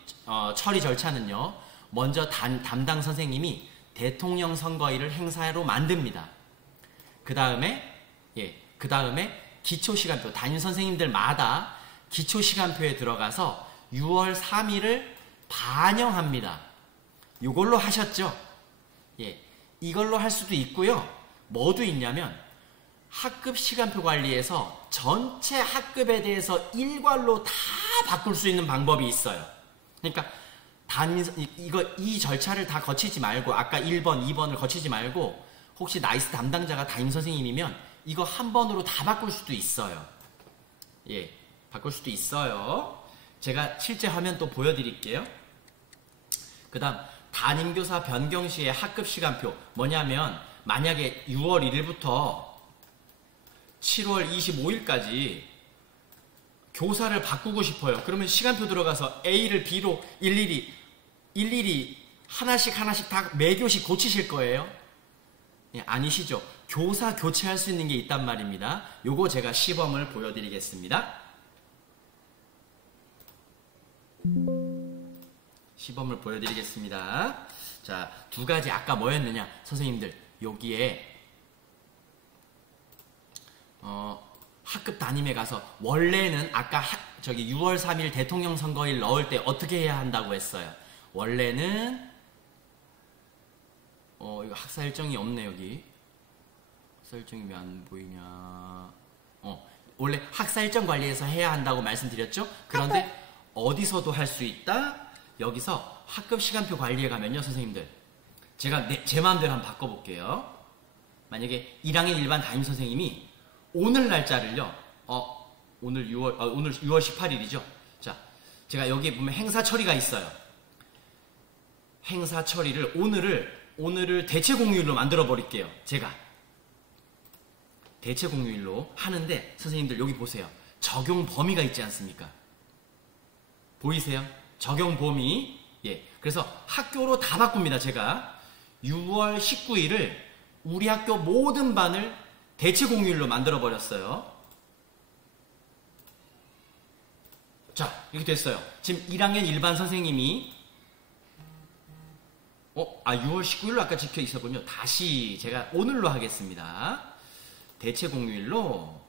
처리 절차는요, 먼저 담당 선생님이 대통령 선거일을 행사로 만듭니다. 그 다음에 기초시간표, 담임 선생님들마다 기초시간표에 들어가서 6월 3일을 반영합니다. 이걸로 하셨죠? 예, 이걸로 할 수도 있고요. 뭐도 있냐면 학급 시간표 관리에서 전체 학급에 대해서 일괄로 다 바꿀 수 있는 방법이 있어요. 그러니까 이 절차를 다 거치지 말고, 아까 1번, 2번을 거치지 말고, 혹시 나이스 담당자가 담임 선생님이면 이거 한 번으로 다 바꿀 수도 있어요. 예, 바꿀 수도 있어요. 제가 실제 화면 또 보여드릴게요. 그 다음, 담임교사 변경 시의 학급 시간표. 뭐냐면, 만약에 6월 1일부터 7월 25일까지 교사를 바꾸고 싶어요. 그러면 시간표 들어가서 A를 B로 일일이 하나씩 다 매교시 고치실 거예요? 예, 아니시죠? 교사 교체할 수 있는 게 있단 말입니다. 요거 제가 시범을 보여드리겠습니다. 시범을 보여드리겠습니다. 자, 두 가지 아까 뭐였느냐? 선생님들, 여기에 학급 담임에 가서 원래는 아까 6월 3일 대통령 선거일 넣을 때 어떻게 해야 한다고 했어요? 원래는 이거 학사 일정이 없네. 여기 학사 일정이 왜 안 보이냐. 원래 학사 일정 관리에서 해야 한다고 말씀드렸죠? 그런데 어디서도 할 수 있다. 여기서 학급 시간표 관리에 가면요, 선생님들, 제가 제 마음대로 한번 바꿔볼게요. 만약에 1학년 일반 담임 선생님이 오늘 날짜를요, 오늘 6월 18일이죠. 자, 제가 여기에 보면 행사 처리가 있어요. 행사 처리를 오늘을 대체 공휴일로 만들어 버릴게요. 제가 대체 공휴일로 하는데, 선생님들 여기 보세요. 적용 범위가 있지 않습니까? 보이세요? 적용 범위. 예. 그래서 학교로 다 바꿉니다. 제가 6월 19일을 우리 학교 모든 반을 대체 공휴일로 만들어 버렸어요. 자, 이렇게 됐어요. 지금 1학년 일반 선생님이 6월 19일로 아까 적혀 있었군요. 다시 제가 오늘로 하겠습니다. 대체 공휴일로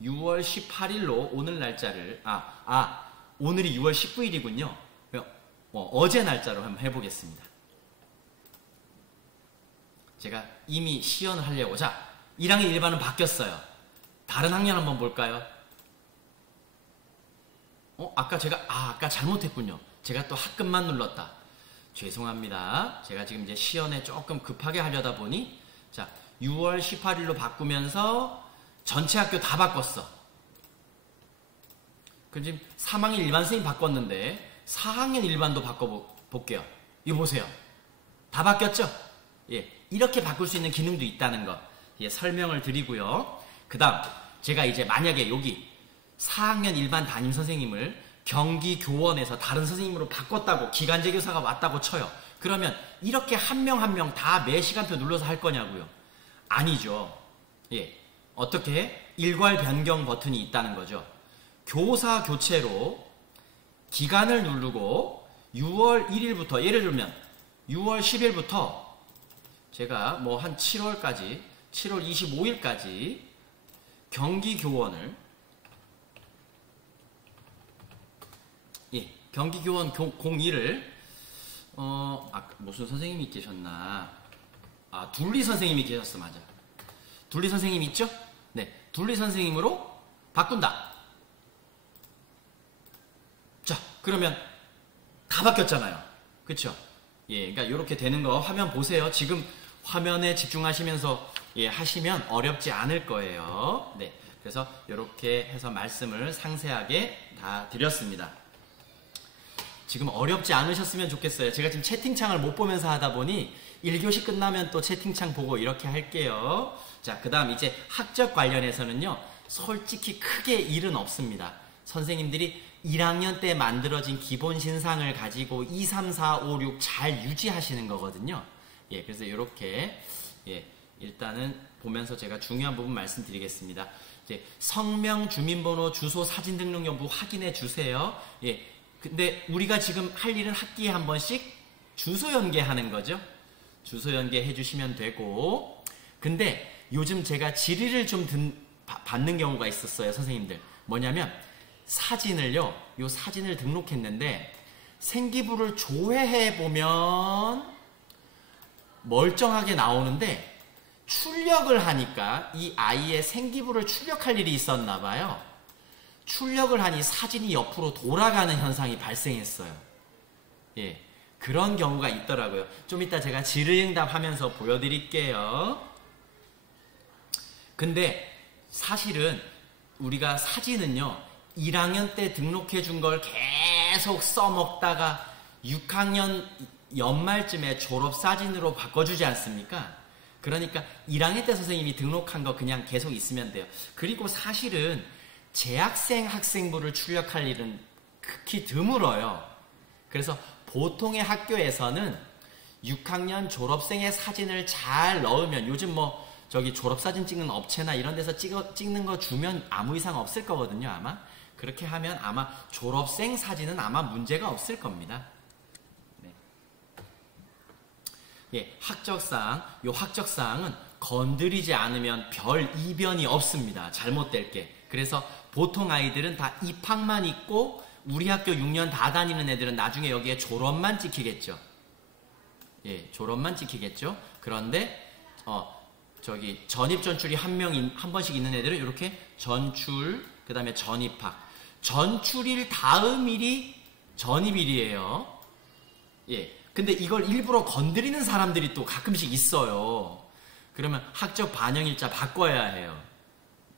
6월 18일로 오늘 날짜를 오늘이 6월 19일이군요. 어제 날짜로 한번 해보겠습니다. 제가 이미 시연을 하려고. 자, 1학년 일반은 바뀌었어요. 다른 학년 한번 볼까요? 아까 잘못했군요. 제가 또 학급만 눌렀다. 죄송합니다. 제가 지금 이제 시연에 조금 급하게 하려다 보니, 자, 6월 18일로 바꾸면서 전체 학교 다 바꿨어. 그럼 지금 3학년 일반 선생님 바꿨는데 4학년 일반도 바꿔볼게요. 이거 보세요. 다 바뀌었죠? 예, 이렇게 바꿀 수 있는 기능도 있다는 거, 예, 설명을 드리고요. 그 다음, 제가 이제 만약에 여기 4학년 일반 담임 선생님을 경기교원에서 다른 선생님으로 바꿨다고, 기간제 교사가 왔다고 쳐요. 그러면 이렇게 한 명 한 명 다 매 시간표 눌러서 할 거냐고요? 아니죠. 예, 어떻게 해? 일괄 변경 버튼이 있다는 거죠. 교사 교체로 기간을 누르고 6월 1일부터, 예를 들면 6월 10일부터 제가 뭐 한 7월까지, 7월 25일까지 경기교원을, 예, 경기교원 02를 무슨 선생님이 계셨나? 둘리 선생님이 계셨어. 맞아. 둘리 선생님 있죠? 네, 둘리 선생님으로 바꾼다. 자, 그러면 다 바뀌었잖아요. 그쵸? 예, 그러니까 이렇게 되는 거 화면 보세요. 지금 화면에 집중하시면서, 예, 하시면 어렵지 않을 거예요. 네, 그래서 이렇게 해서 말씀을 상세하게 다 드렸습니다. 지금 어렵지 않으셨으면 좋겠어요. 제가 지금 채팅창을 못 보면서 하다 보니 1교시 끝나면 또 채팅창 보고 이렇게 할게요. 자, 그 다음 이제 학적 관련해서는요, 솔직히 크게 일은 없습니다. 선생님들이 1학년 때 만들어진 기본 신상을 가지고 2, 3, 4, 5, 6 잘 유지하시는 거거든요. 예, 그래서 이렇게, 예, 일단은 보면서 제가 중요한 부분 말씀드리겠습니다. 이제 성명, 주민번호, 주소, 사진 등록 여부 확인해 주세요. 예, 근데 우리가 지금 할 일은 학기에 한 번씩 주소 연계하는 거죠. 주소 연계해 주시면 되고, 근데 요즘 제가 질의를 좀 받는 경우가 있었어요, 선생님들. 뭐냐면 사진을요, 요 사진을 등록했는데 생기부를 조회해 보면 멀쩡하게 나오는데 출력을 하니까 이 아이의 생기부를 출력할 일이 있었나 봐요. 출력을 하니 사진이 옆으로 돌아가는 현상이 발생했어요. 예, 그런 경우가 있더라고요. 좀 이따 제가 질의응답 하면서 보여드릴게요. 근데 사실은 우리가 사진은요, 1학년 때 등록해 준 걸 계속 써먹다가 6학년 연말쯤에 졸업사진으로 바꿔주지 않습니까? 그러니까 1학년 때 선생님이 등록한 거 그냥 계속 있으면 돼요. 그리고 사실은 재학생 학생부를 출력할 일은 극히 드물어요. 그래서 보통의 학교에서는 6학년 졸업생의 사진을 잘 넣으면, 요즘 뭐 저기 졸업사진 찍는 업체나 이런 데서 찍는 거 주면 아무 이상 없을 거거든요, 아마. 그렇게 하면 아마 졸업생 사진은 아마 문제가 없을 겁니다. 네. 예, 요 학적사항은 건드리지 않으면 별 이변이 없습니다. 잘못될 게. 그래서 보통 아이들은 다 입학만 있고 우리 학교 6년 다 다니는 애들은 나중에 여기에 졸업만 찍히겠죠. 예, 졸업만 찍히겠죠. 그런데 저기 전입 전출이 한 번씩 있는 애들은 이렇게 전출, 그 다음에 전입학. 전출일 다음 일이 전입일이에요. 예. 근데 이걸 일부러 건드리는 사람들이 또 가끔씩 있어요. 그러면 학적 반영일자 바꿔야 해요.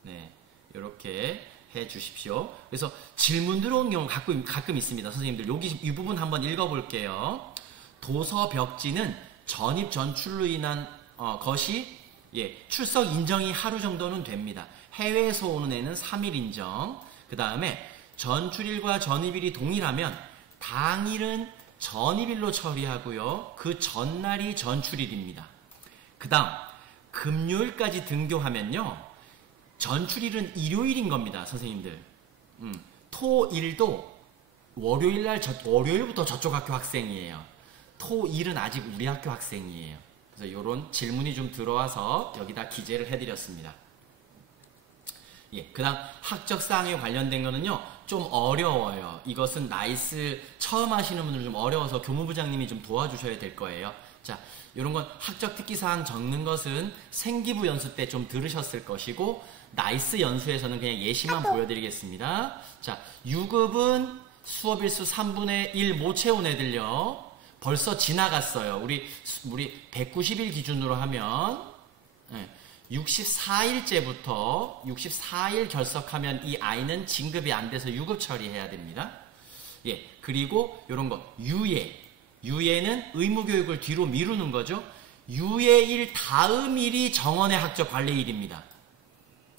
네. 이렇게 해 주십시오. 그래서 질문 들어온 경우 가끔 있습니다. 선생님들, 이 부분 한번 읽어볼게요. 도서 벽지는 전입 전출로 인한 것이, 예, 출석 인정이 하루 정도는 됩니다. 해외에서 오는 애는 3일 인정. 그 다음에 전출일과 전입일이 동일하면 당일은 전입일로 처리하고요. 그 전날이 전출일입니다. 그 다음 금요일까지 등교하면요, 전출일은 일요일인 겁니다, 선생님들. 토일도 월요일부터 저쪽 학교 학생이에요. 토일은 아직 우리 학교 학생이에요. 그래서 이런 질문이 좀 들어와서 여기다 기재를 해드렸습니다. 예, 그 다음 학적사항에 관련된 거는요, 좀 어려워요. 이것은 나이스 처음 하시는 분들은 좀 어려워서 교무부장님이 좀 도와주셔야 될 거예요. 자, 이런 건 학적 특기사항 적는 것은 생기부 연수 때 좀 들으셨을 것이고, 나이스 연수에서는 그냥 예시만 보여드리겠습니다. 자, 유급은 수업일수 3분의 1 못 채운 애들요, 벌써 지나갔어요. 우리 190일 기준으로 하면, 예, 64일째부터 64일 결석하면 이 아이는 진급이 안 돼서 유급 처리해야 됩니다. 예, 그리고 이런 거 유예는 의무교육을 뒤로 미루는 거죠. 유예일 다음 일이 정원의 학적 관리일입니다.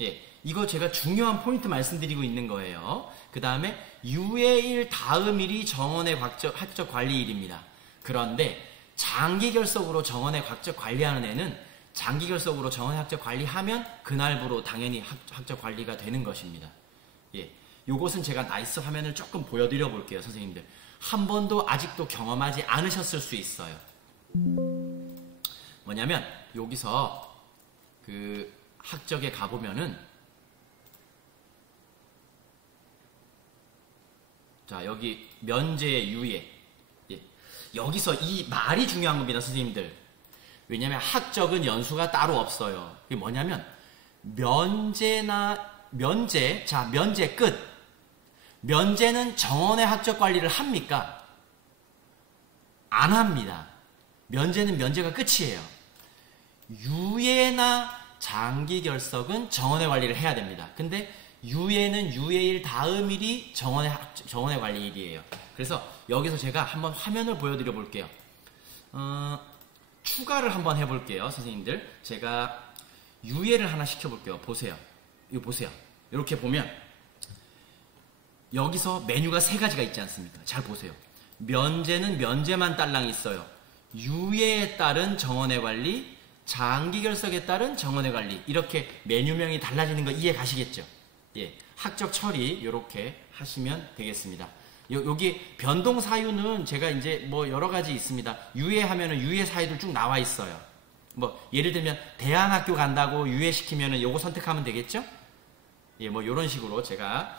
예, 이거 제가 중요한 포인트 말씀드리고 있는 거예요. 그 다음에 유예일 다음 일이 정원의 학적 관리일입니다. 그런데 장기 결석으로 정원의 학적 관리하는 애는 장기 결석으로 정원의 학적 관리하면 그날부로 당연히 학적 관리가 되는 것입니다. 예, 요것은 제가 나이스 화면을 조금 보여드려 볼게요, 선생님들. 한 번도 아직도 경험하지 않으셨을 수 있어요. 뭐냐면 여기서 그 학적에 가보면은, 자, 여기 면제 유예, 예, 여기서 이 말이 중요한 겁니다, 선생님들. 왜냐면 학적은 연수가 따로 없어요. 이게 뭐냐면 면제 끝. 면제는 정원의 학적 관리를 합니까? 안 합니다. 면제는 면제가 끝이에요. 유예나 장기 결석은 정원의 관리를 해야 됩니다. 근데 유예는 유예일 다음 일이 정원의 관리일이에요. 그래서 여기서 제가 한번 화면을 보여드려 볼게요. 추가를 한번 해볼게요. 선생님들, 제가 유예를 하나 시켜볼게요. 보세요. 이거 보세요. 이렇게 보면 여기서 메뉴가 세 가지가 있지 않습니까? 잘 보세요. 면제는 면제만 딸랑 있어요. 유예에 따른 정원의 관리, 장기 결석에 따른 정원의 관리, 이렇게 메뉴명이 달라지는 거 이해 가시겠죠? 예, 학적 처리 이렇게 하시면 되겠습니다. 여기 변동 사유는 제가 이제 뭐 여러 가지 있습니다. 유예하면은 유예 사유들 쭉 나와 있어요. 뭐 예를 들면 대안학교 간다고 유예시키면은 요거 선택하면 되겠죠? 예, 뭐 이런 식으로 제가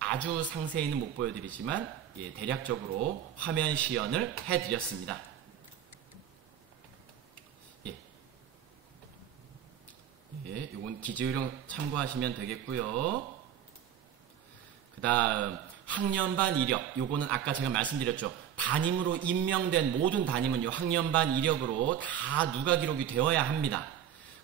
아주 상세히는 못 보여드리지만 대략적으로 화면 시연을 해드렸습니다. 요건 기재요령 참고하시면 되겠고요. 그 다음 학년반 이력, 요거는 아까 제가 말씀드렸죠. 담임으로 임명된 모든 담임은 요 학년반 이력으로 다 누가 기록이 되어야 합니다.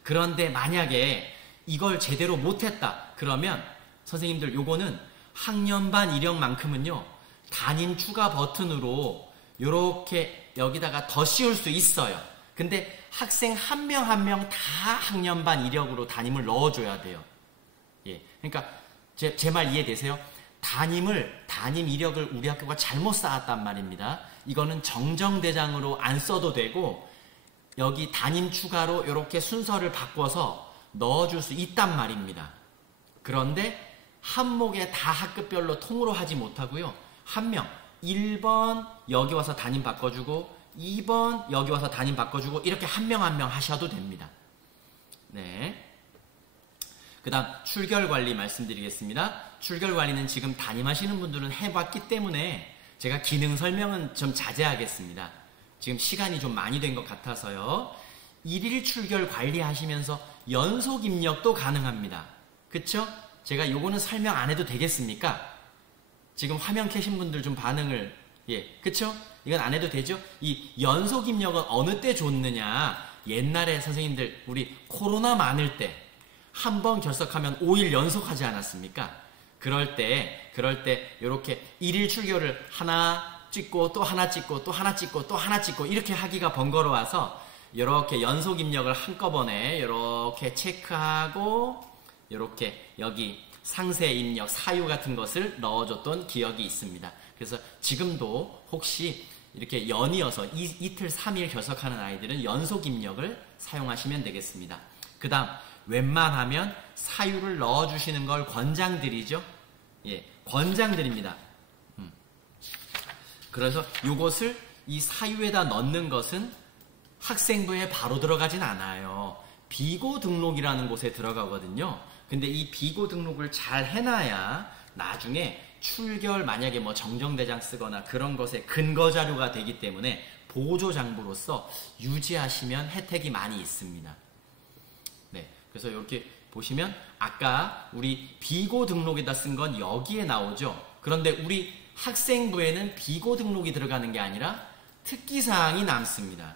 그런데 만약에 이걸 제대로 못했다 그러면 선생님들 요거는 학년반 이력만큼은요 담임 추가 버튼으로 요렇게 여기다가 더 씌울 수 있어요. 근데 학생 한 명 한 명 다 학년반 이력으로 담임을 넣어줘야 돼요. 예, 그러니까 제 말 이해되세요? 담임 이력을 우리 학교가 잘못 쌓았단 말입니다. 이거는 정정대장으로 안 써도 되고 여기 담임 추가로 이렇게 순서를 바꿔서 넣어줄 수 있단 말입니다. 그런데 한목에 다 학급별로 통으로 하지 못하고요. 한 명 1번 여기 와서 담임 바꿔주고 2번 여기 와서 담임 바꿔주고 이렇게 한 명 한 명 하셔도 됩니다. 네. 그 다음 출결관리 말씀드리겠습니다. 출결관리는 지금 담임하시는 분들은 해봤기 때문에 제가 기능 설명은 좀 자제하겠습니다. 지금 시간이 좀 많이 된 것 같아서요. 1일 출결 관리하시면서 연속 입력도 가능합니다. 그쵸? 제가 요거는 설명 안 해도 되겠습니까? 지금 화면 켜신 분들 좀 반응을 그쵸? 이건 안 해도 되죠? 이 연속 입력은 어느 때 좋느냐? 옛날에 선생님들 우리 코로나 많을 때 한 번 결석하면 5일 연속하지 않았습니까? 그럴 때 이렇게 1일 출결을 하나 찍고 또 하나 찍고 또 하나 찍고 또 하나 찍고 이렇게 하기가 번거로워서 이렇게 연속 입력을 한꺼번에 이렇게 체크하고 이렇게 여기 상세 입력 사유 같은 것을 넣어줬던 기억이 있습니다. 그래서 지금도 혹시 이렇게 연이어서 이틀 3일 결석하는 아이들은 연속 입력을 사용하시면 되겠습니다. 그 다음 웬만하면 사유를 넣어주시는 걸 권장드리죠. 권장드립니다. 그래서 이것을 이 사유에다 넣는 것은 학생부에 바로 들어가진 않아요. 비고 등록이라는 곳에 들어가거든요. 근데 이 비고 등록을 잘 해놔야 나중에 출결 만약에 뭐 정정대장 쓰거나 그런 것에 근거 자료가 되기 때문에 보조장부로서 유지하시면 혜택이 많이 있습니다. 네, 그래서 이렇게 보시면 아까 우리 비고 등록에다 쓴 건 여기에 나오죠. 그런데 우리 학생부에는 비고 등록이 들어가는 게 아니라 특기사항이 남습니다.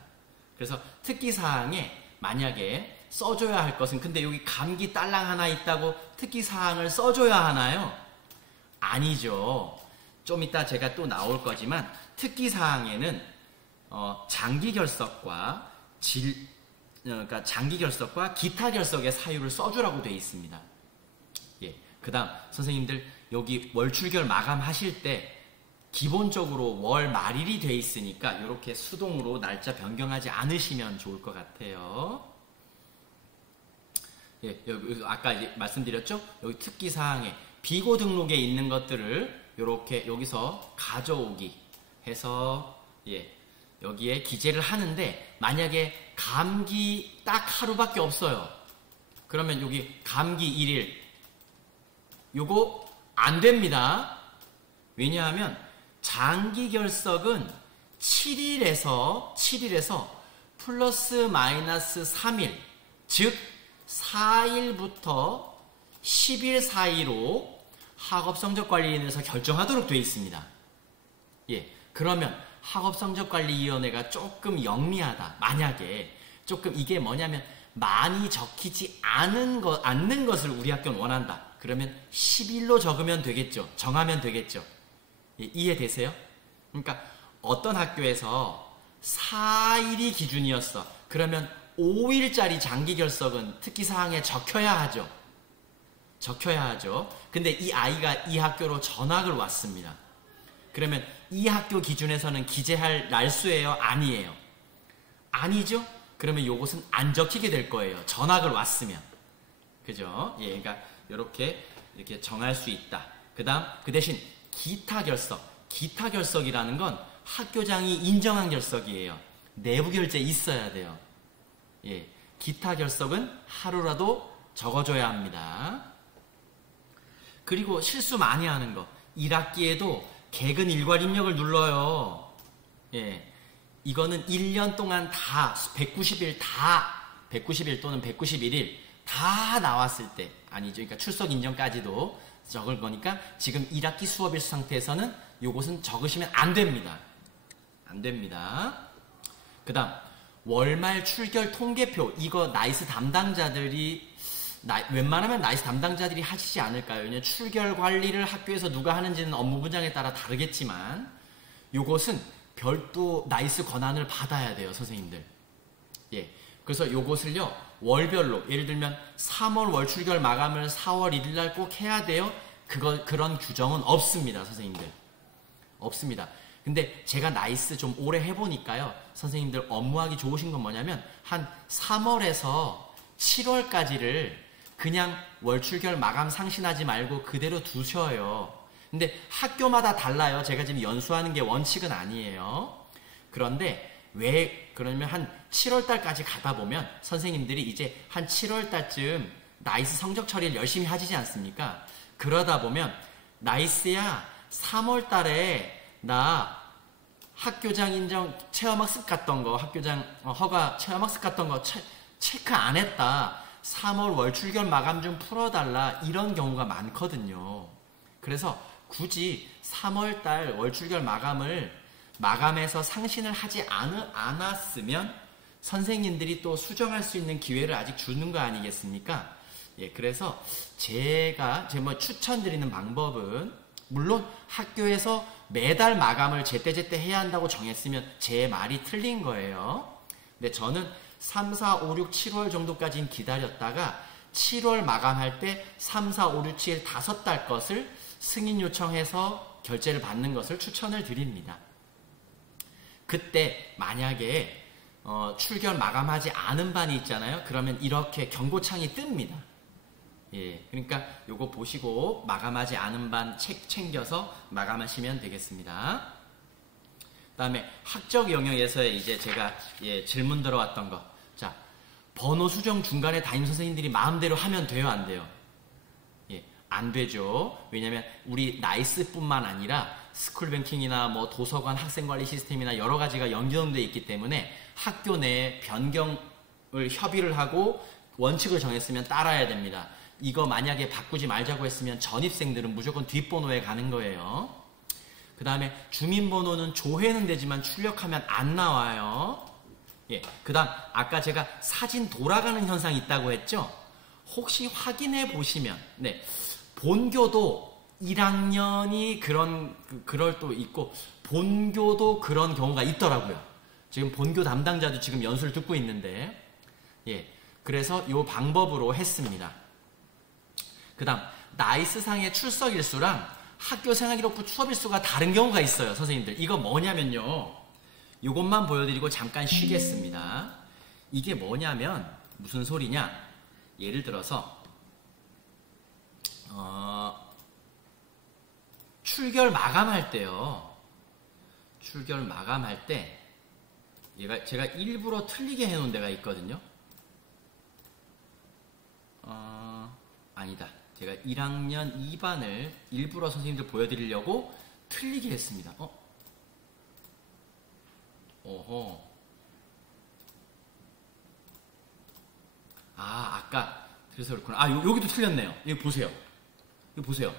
그래서 특기사항에 만약에 써줘야 할 것은 근데 여기 감기 딸랑 하나 있다고 특기사항을 써줘야 하나요? 아니죠. 좀 이따 제가 또 나올 거지만 특기사항에는 장기 결석과 그러니까 장기 결석과 기타 결석의 사유를 써주라고 되어 있습니다. 그 다음 선생님들 여기 월 출결 마감하실 때 기본적으로 월 말일이 되어 있으니까 이렇게 수동으로 날짜 변경하지 않으시면 좋을 것 같아요. 여기 아까 이제 말씀드렸죠? 여기 특기사항에 비고 등록에 있는 것들을 이렇게 여기서 가져오기 해서 여기에 기재를 하는데 만약에 감기 딱 하루밖에 없어요. 그러면 여기 감기 1일 요거 안 됩니다. 왜냐하면 장기 결석은 7일에서 플러스 마이너스 3일 즉 4일부터 10일 사이로 학업성적관리위원회에서 결정하도록 되어 있습니다. 그러면 학업성적관리위원회가 조금 영리하다. 만약에 조금 이게 뭐냐면 많이 적히지 않는 것을 우리 학교는 원한다. 그러면 10일로 적으면 되겠죠. 정하면 되겠죠. 예, 이해되세요? 그러니까 어떤 학교에서 4일이 기준이었어. 그러면 5일짜리 장기 결석은 특기사항에 적혀야 하죠. 적혀야 하죠. 근데 이 아이가 이 학교로 전학을 왔습니다. 그러면 이 학교 기준에서는 기재할 날수예요? 아니에요? 아니죠? 그러면 요것은 안 적히게 될 거예요. 전학을 왔으면. 그죠? 예, 그러니까 이렇게 정할 수 있다. 그 대신 기타 결석. 기타 결석이라는 건 학교장이 인정한 결석이에요. 내부 결제 있어야 돼요. 예, 기타 결석은 하루라도 적어줘야 합니다. 그리고 실수 많이 하는 거. 1학기에도 개근 일괄 입력을 눌러요. 예, 이거는 1년 동안 다 190일 또는 191일 다 나왔을 때 아니죠. 그러니까 출석 인정까지도 적을 거니까 지금 1학기 수업 일수 상태에서는 요것은 적으시면 안 됩니다. 안 됩니다. 그 다음 월말 출결 통계표. 이거 나이스 담당자들이 웬만하면 나이스 담당자들이 하시지 않을까요? 왜냐면 출결 관리를 학교에서 누가 하는지는 업무 분장에 따라 다르겠지만 요것은 별도 나이스 권한을 받아야 돼요, 선생님들. 예. 그래서 요것을요, 월별로, 예를 들면 3월 월 출결 마감을 4월 1일 날 꼭 해야 돼요? 그런 규정은 없습니다, 선생님들. 없습니다. 근데 제가 나이스 좀 오래 해보니까요, 선생님들 업무하기 좋으신 건 뭐냐면, 한 3월에서 7월까지를 그냥 월 출결 마감 상신하지 말고 그대로 두셔요. 근데 학교마다 달라요. 제가 지금 연수하는 게 원칙은 아니에요. 그런데 왜 그러면 한 7월달까지 가다 보면 선생님들이 이제 한 7월달쯤 나이스 성적 처리를 열심히 하시지 않습니까? 그러다 보면 나이스야 3월달에 나 학교장 인정 체험학습 갔던 거 학교장 허가 체험학습 갔던 거 체크 안 했다. 3월 월 출결 마감 좀 풀어달라. 이런 경우가 많거든요. 그래서 굳이 3월달 월 출결 마감해서 상신을 하지 않았으면 선생님들이 또 수정할 수 있는 기회를 아직 주는 거 아니겠습니까? 예, 그래서 제가 추천드리는 방법은 물론 학교에서 매달 마감을 제때제때 해야 한다고 정했으면 제 말이 틀린 거예요. 근데 저는 3, 4, 5, 6, 7월 정도까지는 기다렸다가 7월 마감할 때 3, 4, 5, 6, 7, 5달 것을 승인 요청해서 결제를 받는 것을 추천을 드립니다. 그때 만약에 출결 마감하지 않은 반이 있잖아요. 그러면 이렇게 경고창이 뜹니다. 예, 그러니까 요거 보시고 마감하지 않은 반 챙겨서 마감하시면 되겠습니다. 그 다음에 학적 영역에서 이제 제가 질문 들어왔던 거. 자, 번호 수정 중간에 담임 선생님들이 마음대로 하면 돼요, 안 돼요? 예, 안 되죠. 왜냐면 우리 나이스뿐만 아니라 스쿨뱅킹이나 뭐 도서관 학생관리 시스템이나 여러 가지가 연동되어 있기 때문에 학교 내에 변경을 협의를 하고 원칙을 정했으면 따라야 됩니다. 이거 만약에 바꾸지 말자고 했으면 전입생들은 무조건 뒷번호에 가는 거예요. 그 다음에 주민번호는 조회는 되지만 출력하면 안 나와요. 예, 그 다음 아까 제가 사진 돌아가는 현상이 있다고 했죠. 혹시 확인해 보시면 본교도 1학년이 그럴 또 있고 본교도 그런 경우가 있더라고요. 지금 본교 담당자도 지금 연수를 듣고 있는데 예, 그래서 이 방법으로 했습니다. 그 다음 나이스상의 출석일수랑 학교생활기록부 수업일수가 다른 경우가 있어요. 선생님들 이거 뭐냐면요, 이것만 보여드리고 잠깐 쉬겠습니다. 이게 뭐냐면 무슨 소리냐, 예를 들어서 출결 마감할 때요, 출결 마감할 때 제가 일부러 틀리게 해놓은 데가 있거든요. 아니다. 제가 1학년 2반을 일부러 선생님들 보여드리려고 틀리게 했습니다. 어허. 아까 그래서 그렇구나. 여기도 틀렸네요. 여기 보세요. 이거 보세요.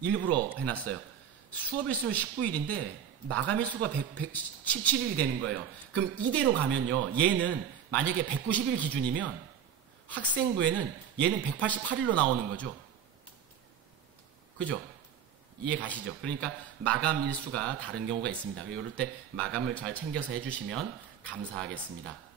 일부러 해놨어요. 수업일수는 19일인데 마감일수가 117일이 되는 거예요. 그럼 이대로 가면요, 얘는 만약에 190일 기준이면 학생부에는 얘는 188일로 나오는 거죠. 그죠? 이해 가시죠? 그러니까 마감 일수가 다른 경우가 있습니다. 이럴 때 마감을 잘 챙겨서 해주시면 감사하겠습니다.